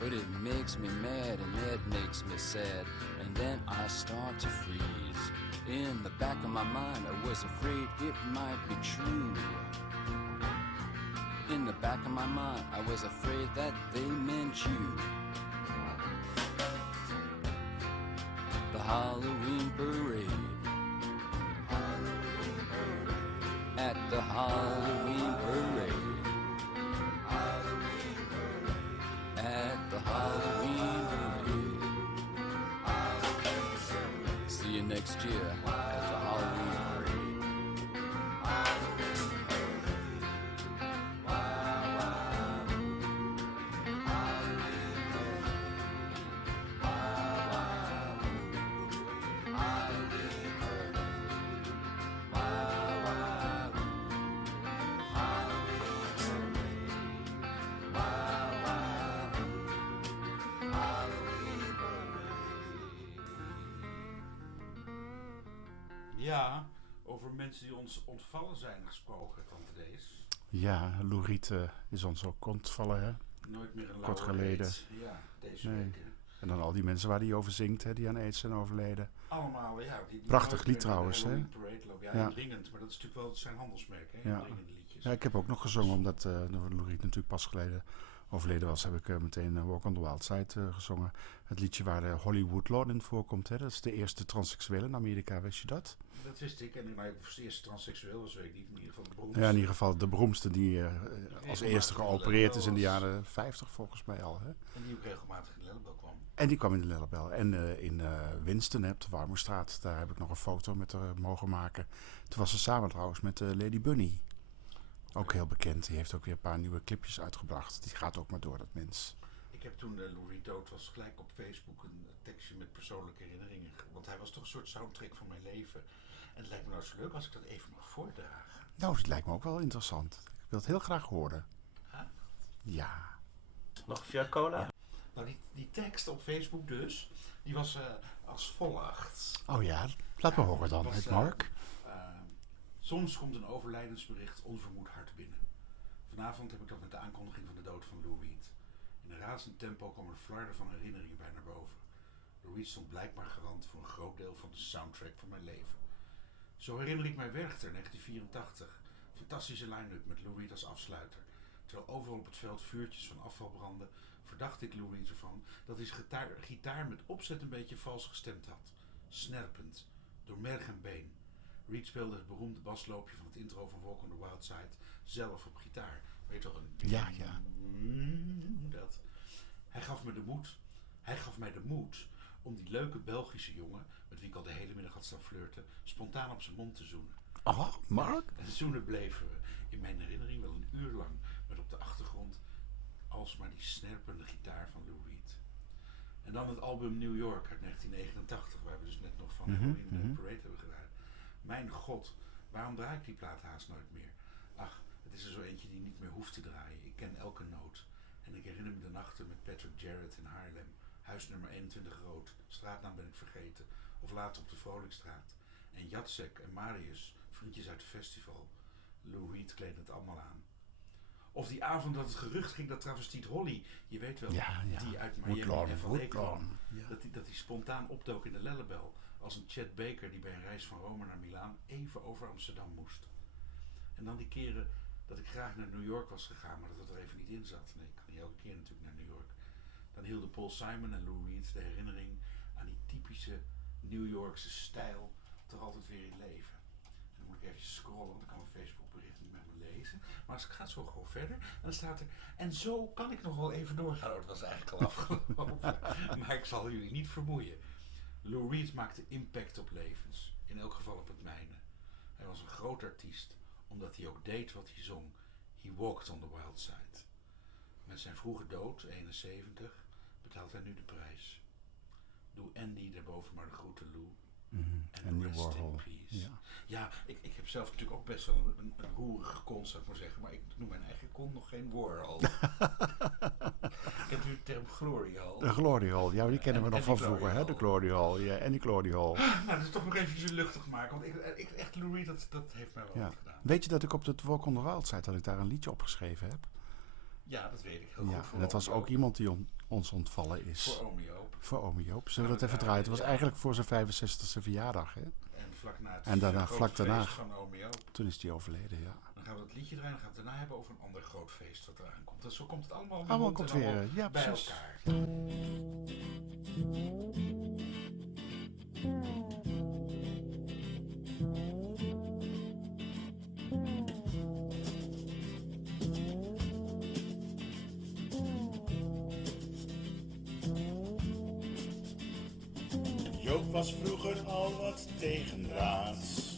But it makes me mad and that makes me sad, and then I start to freeze. In the back of my mind I was afraid it might be true. In the back of my mind I was afraid that they meant you. The Halloween parade. At the Halloween parade. At the Halloween parade. See you next year at the Halloween parade. Ja, over mensen die ons ontvallen zijn gesproken, tante Dees. Ja, Lou Reed is ons ook ontvallen, hè? Nooit meer een Kort lauwe geleden. reet. Ja, deze Nee. week. Hè. En dan al die mensen waar hij over zingt, hè, die aan aids zijn overleden. Allemaal, ja. Die Prachtig nooit lied meer trouwens, naar de hè? Halloween Parade lopen. Ja, Ja. indringend, maar dat is natuurlijk wel zijn handelsmerk, hè? Ja. Indringende liedjes. Ja, ik heb ook nog gezongen, omdat Lou Reed natuurlijk pas geleden overleden was, heb ik meteen Walk on the Wild Side gezongen. Het liedje waar Holly Woodlawn in voorkomt, hè? Dat is de eerste transseksuele in Amerika, wist je dat? Dat wist ik. En maar of de eerste transseksueel was, weet ik niet. In ieder geval de beroemdste. Ja, in ieder geval de beroemdste die als eerste geopereerd is in de was. jaren 50 volgens mij al. Hè? En die ook regelmatig in de Lellebel kwam. En die kwam in de Lellebel. En in Winston, hè, op de Warmoestraat, daar heb ik nog een foto met haar mogen maken. Toen was ze samen trouwens met Lady Bunny. Ook heel bekend. Die heeft ook weer een paar nieuwe clipjes uitgebracht. Die gaat ook maar door, dat mens. Ik heb toen Lou Reed dood was gelijk op Facebook een tekstje met persoonlijke herinneringen. Want hij was toch een soort soundtrack van mijn leven. En het lijkt me nou zo leuk als ik dat even mag voordragen. Nou, het lijkt me ook wel interessant. Ik wil het heel graag horen. Huh? Ja. Nog via cola? Nou, die tekst op Facebook dus, die was als volgt. Oh ja, laat me horen dan, Was, het Mark. Soms komt een overlijdensbericht onvermoed hard binnen. Vanavond heb ik dat met de aankondiging van de dood van Lou Reed. In een razend tempo kwam er flarden van herinneringen bij naar boven. Lou Reed stond blijkbaar garant voor een groot deel van de soundtrack van mijn leven. Zo herinner ik mij Werchter 1984. Fantastische line-up met Lou Reed als afsluiter. Terwijl overal op het veld vuurtjes van afval brandden, verdacht ik Lou Reed ervan dat hij zijn gitaar met opzet een beetje vals gestemd had. Snerpend, door merg en been. Reed speelde het beroemde basloopje van het intro van Walk on the Wild Side zelf op gitaar. Weet je wel, een... Ja. Dat. Hij gaf mij de moed om die leuke Belgische jongen, met wie ik al de hele middag had staan flirten, spontaan op zijn mond te zoenen. Oh, Mark? En zoenen bleven we in mijn herinnering wel een uur lang, met op de achtergrond alsmaar die snerpende gitaar van Lou Reed. En dan het album New York uit 1989, waar we dus net nog van Halloween Parade hebben gedaan. Mijn god, waarom draai ik die plaat haast nooit meer? Ach, het is er zo eentje die niet meer hoeft te draaien. Ik ken elke noot. En ik herinner me de nachten met Patrick Jarrett in Haarlem. Huis nummer 21 rood. Straatnaam ben ik vergeten. Of later op de Vrolijkstraat. En Jacek en Marius, vriendjes uit het festival. Lou Reed kleedde het allemaal aan. Of die avond dat het gerucht ging dat travestiet Holly, je weet wel, Ja. die uit Miami Woodlawn, en van Leek kwam, ja. dat die spontaan opdook in de Lellebel als een Chet Baker die bij een reis van Rome naar Milaan even over Amsterdam moest. En dan die keren dat ik graag naar New York was gegaan, maar dat het er even niet in zat. Nee, ik kan niet elke keer natuurlijk naar New York. Dan hielden Paul Simon en Lou Reed de herinnering aan die typische New Yorkse stijl toch altijd weer in leven. En dan moet ik even scrollen, want dan kan mijn Facebook bericht niet met me lezen. Maar als ik ga zo gewoon verder, dan staat er... En zo kan ik nog wel even doorgaan. Oh, dat was eigenlijk al afgelopen. Maar ik zal jullie niet vermoeien. Lou Reed maakte impact op levens. In elk geval op het mijne. Hij was een groot artiest, omdat hij ook deed wat hij zong. He walked on the wild side. Met zijn vroege dood, 71, betaalt hij nu de prijs. Doe Andy daarboven maar de groeten, Lou. En rest Warhol. in peace. Ja. Ja, ik heb zelf natuurlijk ook best wel een roerige kont, zou ik maar zeggen. Maar ik noem mijn eigen kont nog geen Warhol. Kent u de term Glory Hall? De Glory Hall, ja, die kennen we nog van vroeger, hè? De Glory Hall, ja, en die Glory Hall. Nou, dat is toch nog eventjes luchtig maken, want ik echt Lou Reed, dat heeft mij wel Ja. wat gedaan. Weet je dat ik op de Walk on the Wild Side, dat ik daar een liedje op geschreven heb? Ja, dat weet ik heel Ja, goed. en dat was ook iemand die ons ontvallen is. Voor Oom Joop. Voor Oom Joop. Zullen we dat even draaien? Het was eigenlijk voor zijn 65e verjaardag, hè? En vlak na het En daarna, grote vlak daarna, feest van Oom Joop. toen is hij overleden, ja. Dan gaan we dat liedje draaien en dan gaan we het daarna hebben over een ander groot feest dat eraan komt. Dus zo komt het allemaal weer, Allemaal rond en komt weer, allemaal ja, bij precies. elkaar. Joop was vroeger al wat tegendraads,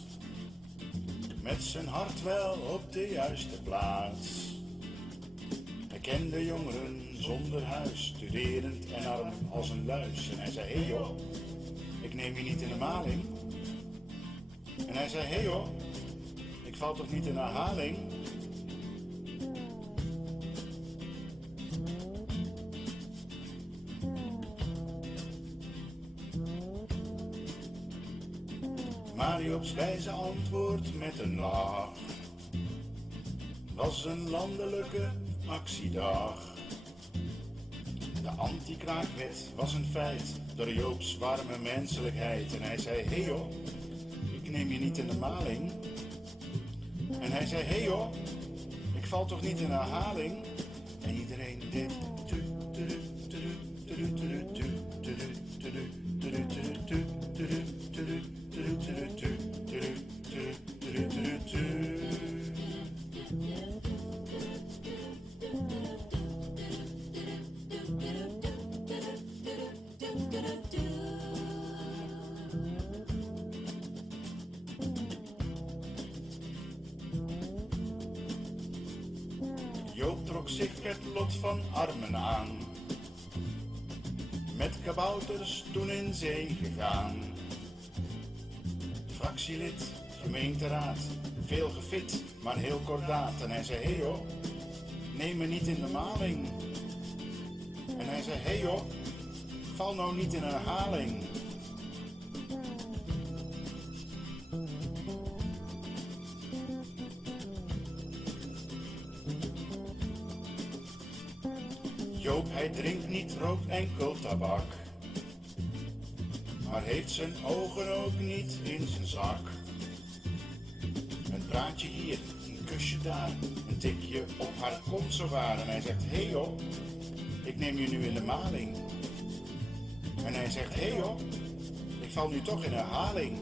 met zijn hart wel op de juiste plaats. Hij kende jongeren zonder huis, studerend en arm als een luis. En hij zei, hey joh, ik neem je niet in de maling. En hij zei, hey joh, ik val toch niet in herhaling. Maar Joop's wijze antwoord met een lach was een landelijke actiedag. De anti-kraakwet was een feit door Joop's warme menselijkheid. En hij zei, hey joh, ik neem je niet in de maling. En hij zei, hey joh, ik val toch niet in herhaling. En iedereen deed tu, tu, tu, tu, tu, tu, tu, tu, tu, tu, tu, tu, tu. Joop trok zich het lot van armen aan, met kabouters toen in zee gegaan. Fractielid, gemeenteraad, veel gefit, maar heel kordaat. En hij zei, hey joh, neem me niet in de maling. En hij zei, hey joh, val nou niet in herhaling. Joop, hij drinkt niet, rookt enkel tabak, maar heeft zijn ogen ook niet in zijn zak. Een praatje hier, een kusje daar, een tikje op haar kont zowaar. En hij zegt, hey joh, ik neem je nu in de maling. En hij zegt, hey joh, ik val nu toch in herhaling.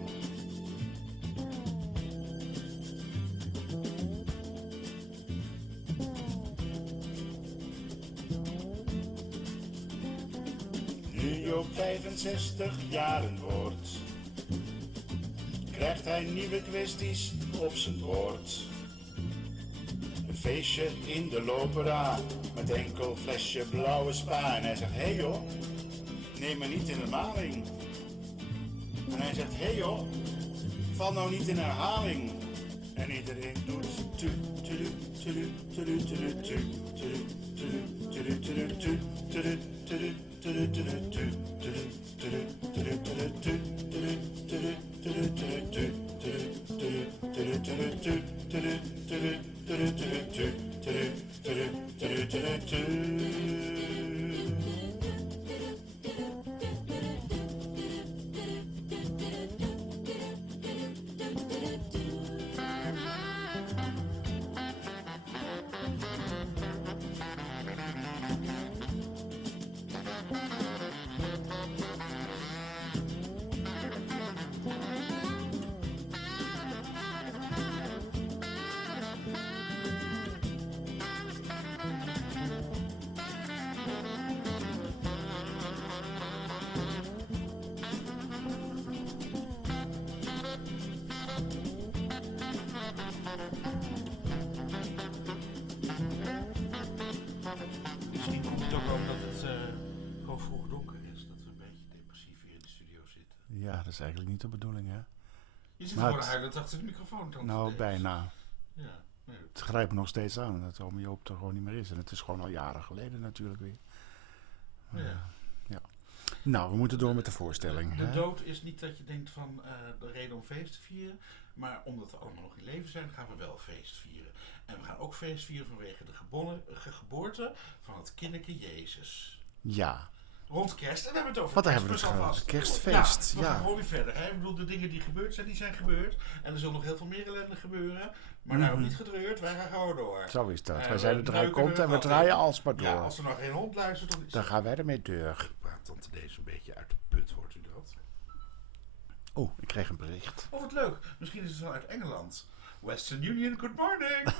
Nu Joop 65 jaren wordt, krijgt hij nieuwe kwesties op zijn bord. Een feestje in de Lopera, met enkel flesje blauwe spa. En hij zegt, hey joh, neem me niet in de maling. En hij zegt, hey joh, val nou niet in herhaling. En iedereen doet tu, tu, tu, tu, tu, tu, tu, tu, tu, tu, tu, tu, tu, tu. zo vroeg donker is dat we een beetje depressief hier in de studio zitten. Ja, dat is eigenlijk niet de bedoeling, hè? Je zit Maar gewoon het- huilend achter de microfoon. Dan Nou, bijna. Ja, nee, Het grijpt me nog steeds aan dat ome Joop er gewoon niet meer is. En het is gewoon al jaren geleden natuurlijk weer. ja. Nou, we moeten door met de voorstelling. De hè? dood is niet dat je denkt van de reden om feest te vieren. Maar omdat we allemaal nog in leven zijn, gaan we wel feest vieren. En we gaan ook feest vieren vanwege de geboorte van het kinderke Jezus. Ja, Rond kerst. En we hebben het over wat daar hebben we het Kerstmis gehad? alvast. Kerstfeest, Ja, we ja. gaan gewoon weer verder. Hè? Ik bedoel, de dingen die gebeurd zijn, die zijn gebeurd. En er zullen nog heel veel meer ellende gebeuren. Maar daarom niet getreurd, wij gaan gewoon door. Zo is dat. En Wij zijn we de draai neuken komt er en we altijd. draaien alsmaar door. Ja, als er nog geen hond luistert, dan is Dan gaan wij ermee deur. Ik praat tante deze een beetje uit de put, hoort u dat? Oh, ik kreeg een bericht. Oh, wat leuk. Misschien is het wel uit Engeland. Western Union, good morning.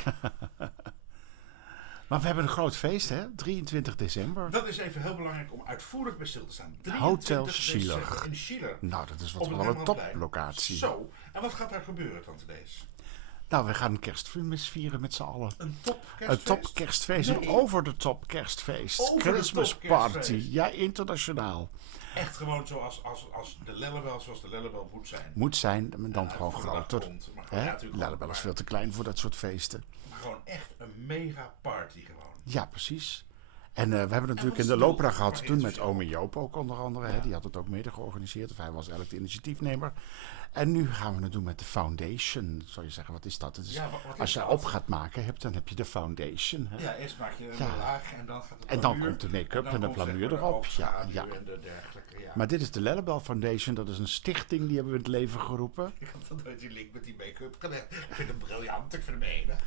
Maar we hebben een groot feest, hè? 23 december. Dat is even heel belangrijk om uitvoerig bij stil te staan. Hotel 23 Schiller. december in Schiller. Nou, dat is wat Op het wel een Rembrandtplein. toplocatie. Zo. En wat gaat daar gebeuren, tante Dees? Nou, we gaan een kerstmis vieren met z'n allen. Een top Een kerstfeest? topkerstfeest. Een Nee. over de top kerstfeest. Over de Christmas top kerstfeest. party. Ja, internationaal. Echt gewoon zoals als de Lellebel, zoals de Lellebel moet zijn. Moet zijn, maar dan Ja, gewoon voor de dag groter. komt. Maar Hè? ja, natuurlijk Lellebel is maar- veel te klein voor dat soort feesten. Maar gewoon echt een mega party gewoon. Ja, precies. En we hebben natuurlijk wat in is de de Lopra doel? gehad Maar toen met internationaal. ome Joop ook onder andere. Hè? Die had het ook mede georganiseerd. Of hij was eigenlijk de initiatiefnemer. En nu gaan we het doen met de foundation. Zou je zeggen, wat is dat? Het is, Ja, wat is als je dat? op gaat maken hebt, dan heb je de foundation. Hè? Ja, eerst maak je een Ja. laag en dan gaat het En dan plamuur. komt de make-up en de komt, zeg plamuur maar, de erop. Ja, oogschaduw ja. En de dergelijke, ja. Maar dit is de Lellebel Foundation. Dat is een stichting, die hebben we in het leven geroepen. Ik had dan nooit die link met die make-up gelegd. Ik vind het briljant, ik vind hem enig.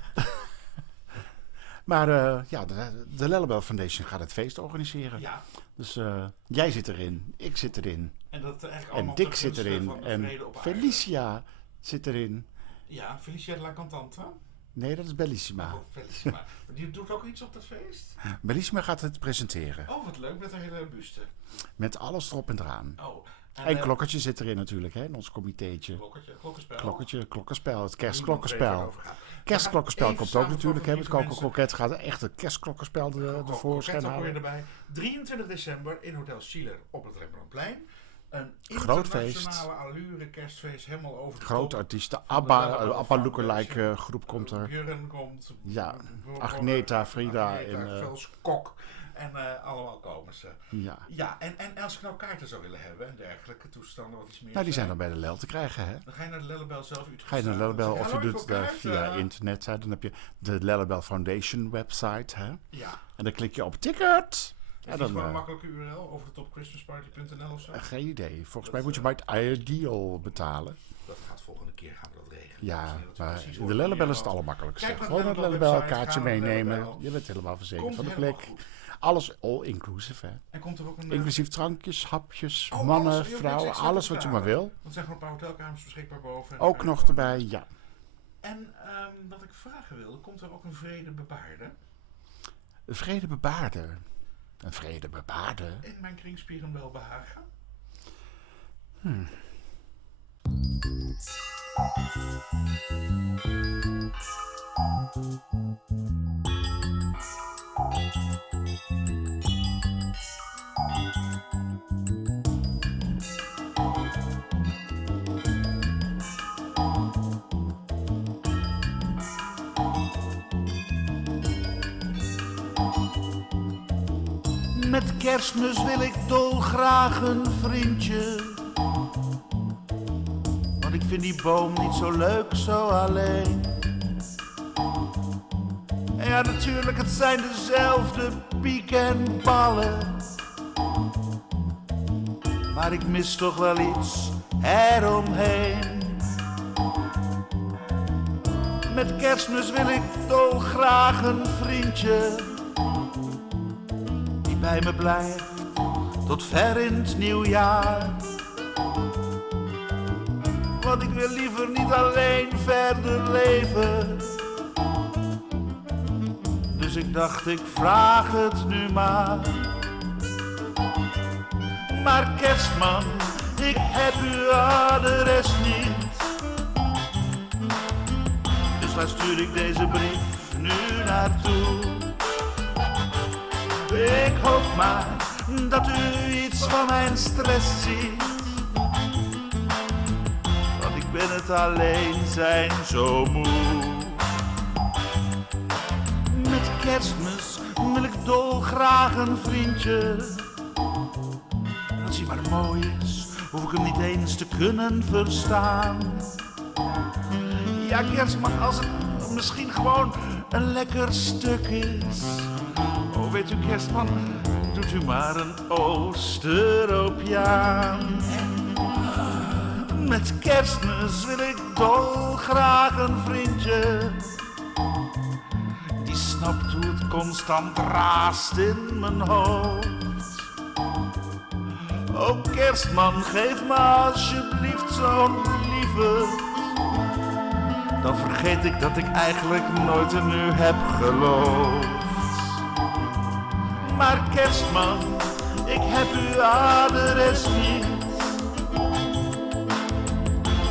Maar ja, de Lellebel Foundation gaat het feest organiseren. Ja, Dus jij zit erin, ik zit erin. en dat eigenlijk En allemaal Dick ten zit gunste erin. van de En vrede op aarde. Felicia zit erin. Ja, Felicia de la Cantante. Nee, dat is Bellissima. Oh, Felicia. Maar die doet ook iets op dat feest? Bellissima gaat het presenteren. Oh, wat leuk, met een hele buste. Met alles erop en eraan. Oh. En Klokkertje zit erin natuurlijk, hè, in ons comitéetje. Klokkenspel. Klokkertje, klokkerspel, het Waar het kerstklokkerspel. over gaat. Kerstklokkerspel Even komt ook samen natuurlijk, hè, met voor lieve Coco mensen. Croquet gaat echt het kerstklokkerspel de voorschijn Kroket ook weer halen. erbij. 23 december in Hotel Schiller op het Rembrandtplein. Een Groot feest. internationale allure kerstfeest, helemaal over de Grote top. artiesten, Van de Lellebel ABBA Foundation. lookalike groep komt er. Björn komt. Ja, Björn- Agneta, Frida Agneta, en, Vels Kok. En allemaal komen ze. Ja. Ja, en als ik nou kaarten zou willen hebben en dergelijke toestanden, wat iets meer Nou, die zijn dan bij de Lel te krijgen, hè. Dan ga je naar de Lellebel zelf. Utrecht Ga je naar de Lellebel Zeg, of je hallo, ik doet wil het kaarten. via internet, hè. Dan heb je de Lellebel Foundation website, hè. Ja. En dan klik je op ticket. En En dan dan, gewoon een makkelijke URL over de topchristmasparty.nl of zo. geen idee. Volgens mij moet je bij het Ideal betalen. Dat gaat volgende keer gaan we dat regelen. Ja, Misschien dat we maar precies in de horen Lellebel wie is het er allermakkelijkste. Kijk naar de Gewoon naar de Lellebel Lellebel, website, kaartje ga naar de meenemen. Lellebel. Je bent helemaal verzekerd Komt van de helemaal plek. goed. Alles all inclusive, hè. En komt er ook een... Inclusief drankjes, hapjes, Oh, mannen, alles, je hoeft niks vrouwen, extra alles te wat je maar betalen. wil. Want er zijn gewoon een paar hotelkamers beschikbaar boven. En Ook dan nog kan je gewoon- erbij, ja. En wat ik vragen wilde, komt er ook een vredebebaarde Een vredebebaarder. Een vredebebaarder? in mijn kringspieren wel behagen? Met Kerstmis wil ik dolgraag een vriendje. Want ik vind die boom niet zo leuk zo alleen. En ja, natuurlijk, het zijn dezelfde piek en ballen. Maar ik mis toch wel iets eromheen. Met Kerstmis wil ik dolgraag een vriendje die bij me blijft tot ver in het nieuwjaar. Want ik wil liever niet alleen verder leven. Dus ik dacht, ik vraag het nu maar. Maar kerstman, ik heb uw adres niet. Dus waar stuur ik deze brief nu naartoe? Ik hoop maar dat u iets van mijn stress ziet. Want ik ben het alleen zijn zo moe. Met Kerstmis wil ik dolgraag een vriendje. Als hij maar mooi is, hoef ik hem niet eens te kunnen verstaan. Ja, Kerstman, als het misschien gewoon een lekker stuk is. Oh, weet u, Kerstman, doet u maar een Oost-Europeaan. Met Kerstmis wil ik dolgraag een vriendje. Die snapt hoe het constant raast in mijn hoofd. Oh, Kerstman, geef me alsjeblieft zo'n lieve. Dan vergeet ik dat ik eigenlijk nooit in u heb geloofd. Maar Kerstman, ik heb uw adres niet.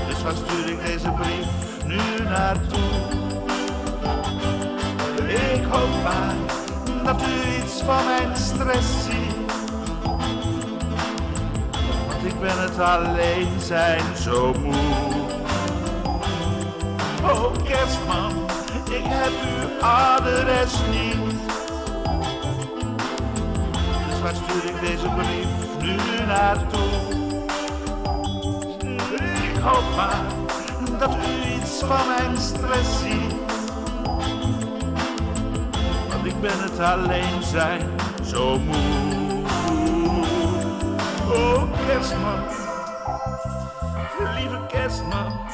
Dus waar stuur ik deze brief nu naartoe? Ik hoop maar dat u iets van mijn stress ziet. Want ik ben het alleen zijn zo moe. Oh, Kerstman, ik heb uw adres niet. Dus waar stuur ik deze brief nu naartoe? Ik hoop maar dat u iets van mijn stress ziet. Want ik ben het alleen zijn zo moe. Oh, Kerstman, lieve Kerstman.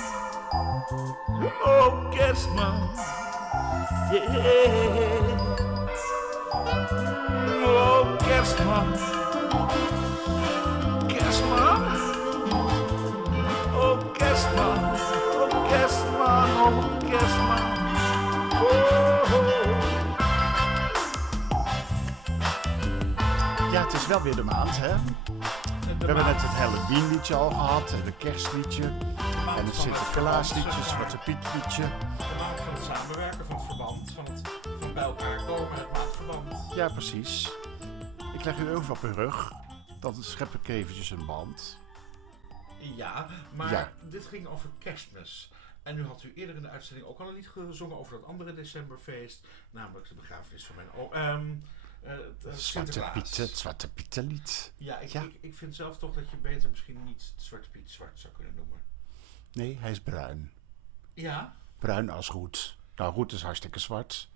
Oh, Kerstman, yeah. Oh, Kerstman, Kerstman. Oh, Kerstman, oh, Kerstman, oh, Kerstman. Oh. Ja, het is wel weer de maand, hè? We hebben net het Halloween-liedje al gehad en het kerstliedje. En het Sinterklaasliedje, het Zwarte Piet-liedje. De maand van het samenwerken, van het verband, van bij elkaar komen, het maandverband. Ja, precies. Ik leg u even op uw rug. Dan schep ik eventjes een band. Ja, maar Ja. dit ging over Kerstmis. En nu had u eerder in de uitzending ook al een lied gezongen over dat andere decemberfeest. Namelijk de begrafenis van mijn Het Zwarte Pietenlied. Ja, Ja. Ik vind zelf toch dat je beter misschien niet Zwarte Piet zwart zou kunnen noemen. Nee, hij is bruin. Ja? Bruin als roet. Nou, roet is hartstikke zwart.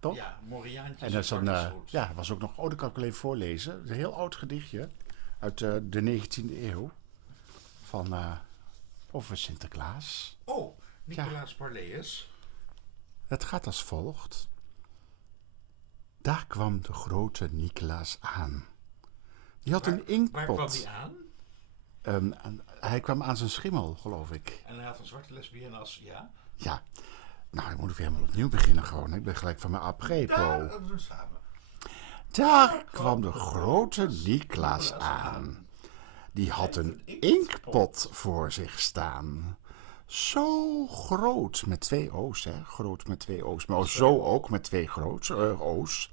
Toch? Ja, Moriaantjes En dat is een, roet. ja, was ook nog, dat kan ik wel even voorlezen. Het is een heel oud gedichtje uit de 19e eeuw. Van, over Sinterklaas. Oh, Nicolaas Parleus. Het gaat als volgt. Daar kwam de grote Nicolaas aan. Die had een inkpot. Waar kwam die aan? Hij kwam aan zijn schimmel, geloof ik. En hij had een zwarte lesbienne als, ja? Ja. Nou, ik moet weer helemaal opnieuw beginnen gewoon. Ik ben gelijk van mijn apprepo. Daar doen we samen. Daar kwam de grote Nicolaas aan. Die had een inkpot voor zich staan. Zo groot, met 2 O's, hè. Groot met 2 O's. Maar zo ook met 2 O's.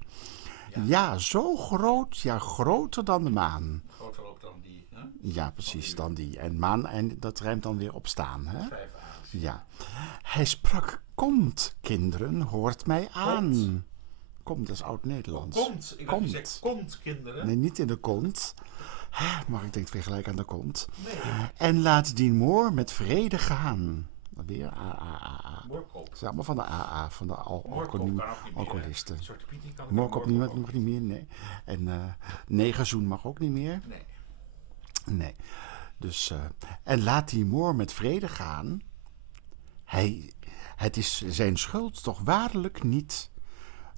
Ja, zo groot, ja, groter dan de maan. Groter ook dan die, hè? Ja, precies, dan die. En maan, en dat rijmt dan weer op staan, hè. 5 A's. Ja. Hij sprak, komt, kinderen, hoort mij aan. Komt, dat is oud-Nederlands. Komt. Ik dacht, je zegt komt, kinderen. Nee, niet in de kont. Maar ik denk weer gelijk aan de kont. Nee. En laat die moor met vrede gaan. Weer A. Moorkop. Het is allemaal van de AA, van de Moorkop kan ook niet meer, alcoholisten. hè? Zwarte Piet, die kan ook Moorkop niet, mag niet meer, nee. En negerzoen mag ook niet meer. Nee. Nee. Dus, en laat die moor met vrede gaan. Het is zijn schuld toch waarlijk niet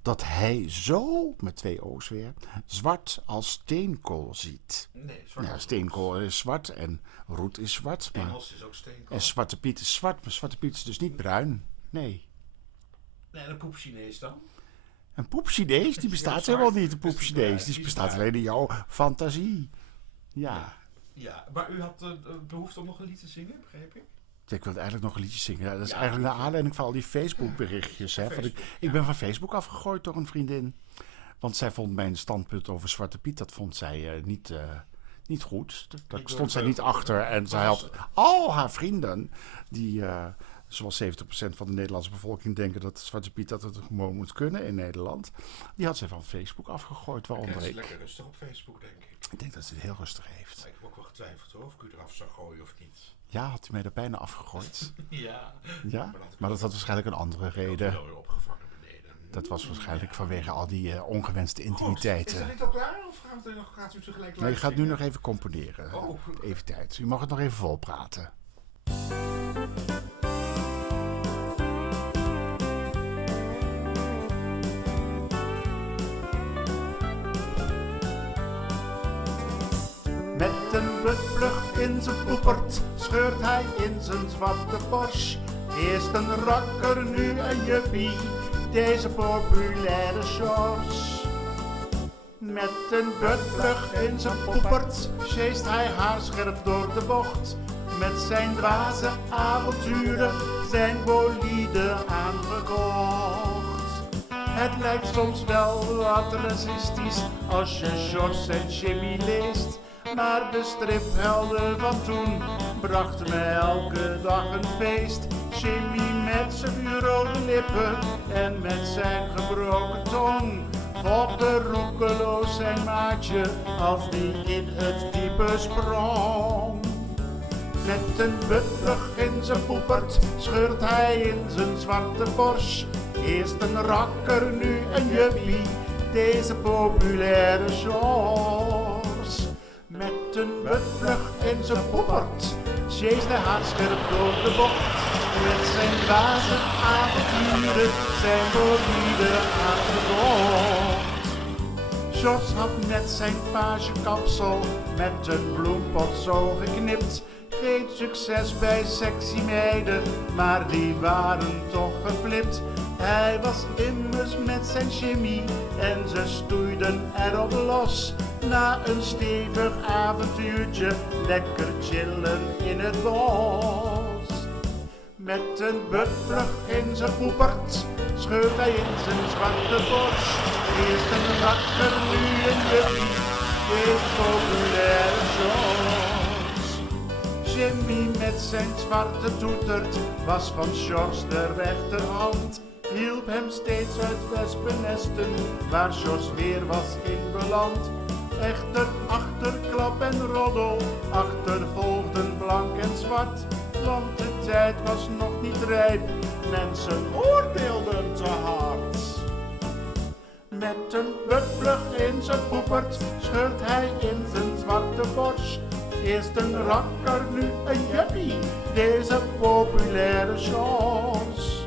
dat hij zo, met 2 O's weer, zwart als steenkool ziet. Nee, zwart. Ja, steenkool is zwart en roet is zwart. Maar, Engels is ook steenkool. en Zwarte Piet is zwart, maar Zwarte Piet is dus niet bruin. Nee. Nee, en een poep Chinees dan? Een poep Chinees, die bestaat helemaal niet, een poep Chinees. Die bestaat alleen in jouw fantasie. Ja. Ja, maar u had behoefte om nog een lied te zingen, begreep ik? Ik wilde eigenlijk nog een liedje zingen. Ja, dat is eigenlijk naar aanleiding van al die Facebook berichtjes. Hè, van ik ben van Facebook afgegooid door een vriendin. Want zij vond mijn standpunt over Zwarte Piet, dat vond zij niet goed. Daar stond zij niet achter. En zij had al haar vrienden, die zoals 70% van de Nederlandse bevolking denken dat Zwarte Piet dat het gewoon moet kunnen in Nederland. Die had zij van Facebook afgegooid, waaronder Het is ik. lekker rustig op Facebook, denk ik. Ik denk dat ze het heel rustig heeft. Maar ik heb ook wel getwijfeld hoor, of ik u eraf zou gooien of niet. Ja, had u mij er bijna afgegooid? Ja. Ja? Maar dat had waarschijnlijk een andere reden. Ik ben weer opgevangen beneden. Dat was waarschijnlijk vanwege al die ongewenste Goed, intimiteiten. is het niet al klaar? Of gaat u tegelijk Nee, je gaat nu zingen? nog even componeren. Oh. Even tijd. U mag het nog even volpraten. Met een buttplug in zijn poepert scheurt hij in zijn zwarte Porsche. Eerst een rakker, nu een juppie, deze populaire shorts. Met een buttplug in zijn poepert sjeest hij haarscherp door de bocht. Met zijn dwaze avonturen zijn bolide aangekocht. Het lijkt soms wel wat racistisch als je Sjors en Jimmy leest. Maar de striphelden van toen brachten me elke dag een feest. Jimmy met zijn vuurrode lippen en met zijn gebroken tong volgde roekeloos zijn maatje als die in het diepe sprong. Met een buttplug in zijn poepert scheurt hij in zijn zwarte Porsche. Eerst een rakker, nu een juppie, deze populaire shorts. Met een buttplug in zijn poepert sjeest hij haarscherp door de bocht. Met zijn dwaze avonturen zijn bolide aangekocht. Sjors had net zijn pagekapsel met een bloempot zo geknipt. Geen succes bij sexy meiden, maar die waren toch geflipt. Hij was immers met zijn Jimmy en ze stoeiden erop los. Na een stevig avontuurtje, lekker chillen in het bos. Met een buttplug in zijn poepert scheurt hij in zijn zwarte Porsche. Eerst een rakker, nu een juppie, deze populaire shorts. Jimmy met zijn zwarte toetert was van Sjors de rechterhand. Hielp hem steeds uit wespennesten waar Sjors weer was in beland. Echter achterklap en roddel achtervolgden blank en zwart. Want de tijd was nog niet rijp, mensen oordeelden te hard. Met een buttplug in zijn poepert scheurt hij in zijn zwarte Porsche. Eerst een rakker, nu een juppie, deze populaire shorts.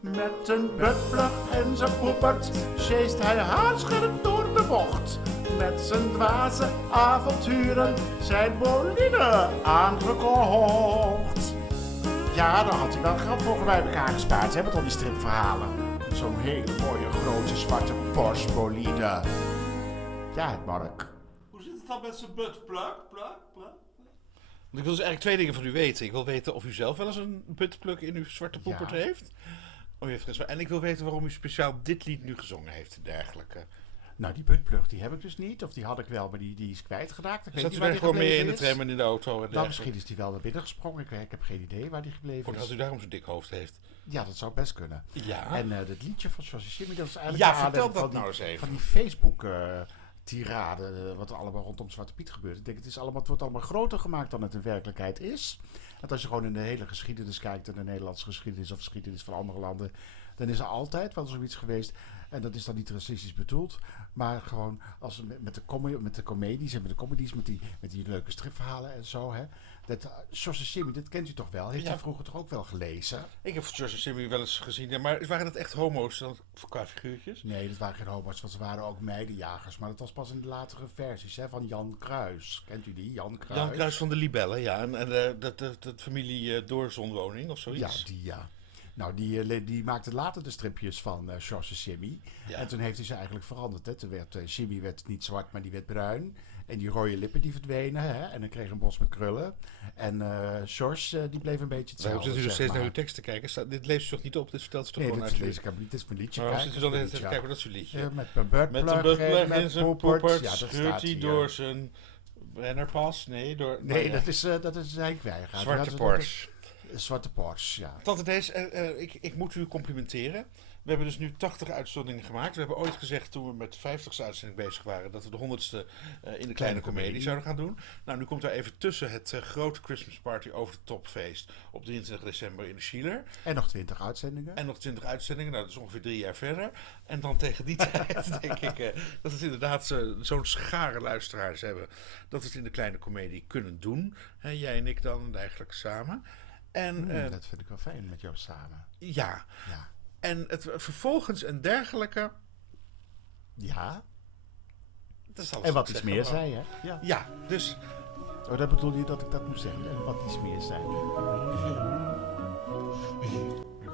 Met een buttplug in zijn poepert sjeest hij haarscherp door de bocht. Met zijn dwaze avonturen zijn bolide aangekocht. Ja, daar had hij wel geld voor bij elkaar gespaard, hè, met al die stripverhalen. Zo'n hele mooie grote zwarte Porsche bolide. Ja, Mark. Hoe zit het dan met zijn buttplug? Ik wil dus eigenlijk twee dingen van u weten. Ik wil weten of u zelf wel eens een buttplug in uw zwarte poepert Ja. heeft. En ik wil weten waarom u speciaal dit lied nu gezongen heeft en dergelijke. Nou, die buttplug die heb ik dus niet. Of die had ik wel, maar die is kwijtgeraakt. Ik weet Zat niet u waar daar die gewoon mee in gebleven de is. tram en in de auto en Nou, dergelijke? misschien is die wel naar binnen gesprongen. Ik heb geen idee waar die gebleven Als is. u daarom zo'n dik hoofd heeft. Ja, dat zou best kunnen. Ja. En dat liedje van Sjors en Jimmy, dat is eigenlijk Ja, de vertel aanleiding dat nou eens even. van die Facebook tirade, wat er allemaal rondom Zwarte Piet gebeurt. Ik denk, het wordt allemaal groter gemaakt dan het in werkelijkheid is. Want als je gewoon in de hele geschiedenis kijkt, in de Nederlandse geschiedenis of geschiedenis van andere landen, dan is er altijd wel zoiets geweest. En dat is dan niet racistisch bedoeld, maar gewoon als met de comedies en met de comedies, met die leuke stripverhalen en zo. Hè. Sjors en Jimmy, dat kent u toch wel? Heeft u vroeger toch ook wel gelezen? Ik heb Sjors en Jimmy wel eens gezien, ja, maar waren dat echt homo's dan, qua figuurtjes? Nee, dat waren geen homo's, want ze waren ook meidenjagers. Maar dat was pas in de latere versies, hè, van Jan Kruis. Kent u die, Jan Kruis? Jan Kruis van de Libellen, ja. En dat familie Doorzonwoning of zoiets. Ja, die. Nou, die maakte later de stripjes van Sjors en Jimmy. Ja. En toen heeft hij ze eigenlijk veranderd. Hè. Jimmy werd niet zwart, maar die werd bruin. En die rode lippen die verdwenen. Hè? En ik kreeg een bos met krullen. En George die bleef een beetje Waarom hetzelfde. zit u nog zeg steeds naar maar. uw tekst te kijken? Dit leest u toch niet op? Dit vertelt u toch Nee, gewoon dit uit? lees ik helemaal niet. Het is mijn liedje. Waarom Kijk, zit u dan het even is te mijn kijken? Dat is uw liedje. met mijn buttplug Met een buttplug in met zijn poepert. poepert. Ja, dat Scheurt staat hij hier. door zijn rennerpas? Nee, door... Nee, dat is Henk Wijngaard. Zwarte Porsche. Zwarte Porsche, ja. Tante Dees, ik moet u complimenteren. We hebben dus nu 80 uitzonderingen gemaakt. We hebben ooit gezegd toen we met de 50ste uitzending bezig waren... dat we de 100ste in de kleine komedie zouden gaan doen. Nou, nu komt daar even tussen het grote Christmas Party over de topfeest... op 23 december in de Schieler. En nog 20 uitzendingen. En nog 20 uitzendingen, nou dat is ongeveer 3 jaar verder. En dan tegen die tijd denk ik dat het inderdaad zo'n schare luisteraars hebben... dat we het in de kleine komedie kunnen doen. Hè, jij en ik dan en eigenlijk samen. En, Dat vind ik wel fijn met jou samen. Ja. Ja. En het vervolgens en dergelijke... Ja. Dat is alles En wat ik iets zeg meer gewoon. zei, hè? Ja. Ja, dus... Oh, dat bedoel je dat ik dat moet zeggen. En wat iets meer zei.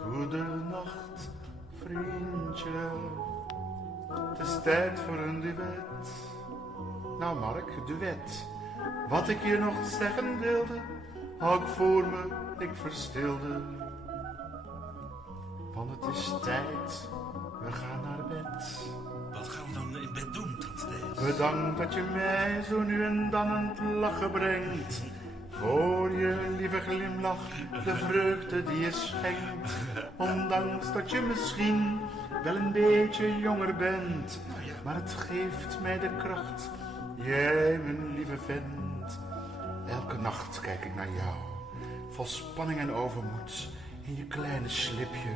Goedenacht, vriendje. Het is tijd voor een duet. Nou, Mark, duet. Wat ik je nog zeggen wilde, hou ik voor me, ik verstilde. Want het is tijd, we gaan naar bed. Wat gaan we dan in bed doen, tante Dees? Bedankt dat je mij zo nu en dan aan het lachen brengt. Voor je lieve glimlach, de vreugde die je schenkt. Ondanks dat je misschien wel een beetje jonger bent. Maar het geeft mij de kracht, jij mijn lieve vent. Elke nacht kijk ik naar jou, vol spanning en overmoed. In je kleine slipje,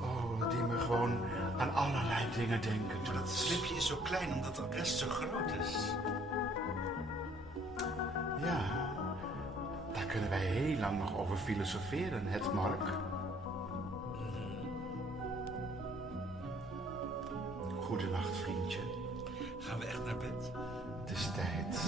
oh, die me gewoon aan allerlei dingen denken. Maar dat slipje is zo klein omdat de rest zo groot is. Ja, daar kunnen wij heel lang nog over filosoferen, het Mark. Goedenacht, vriendje. Gaan we echt naar bed? Het is tijd.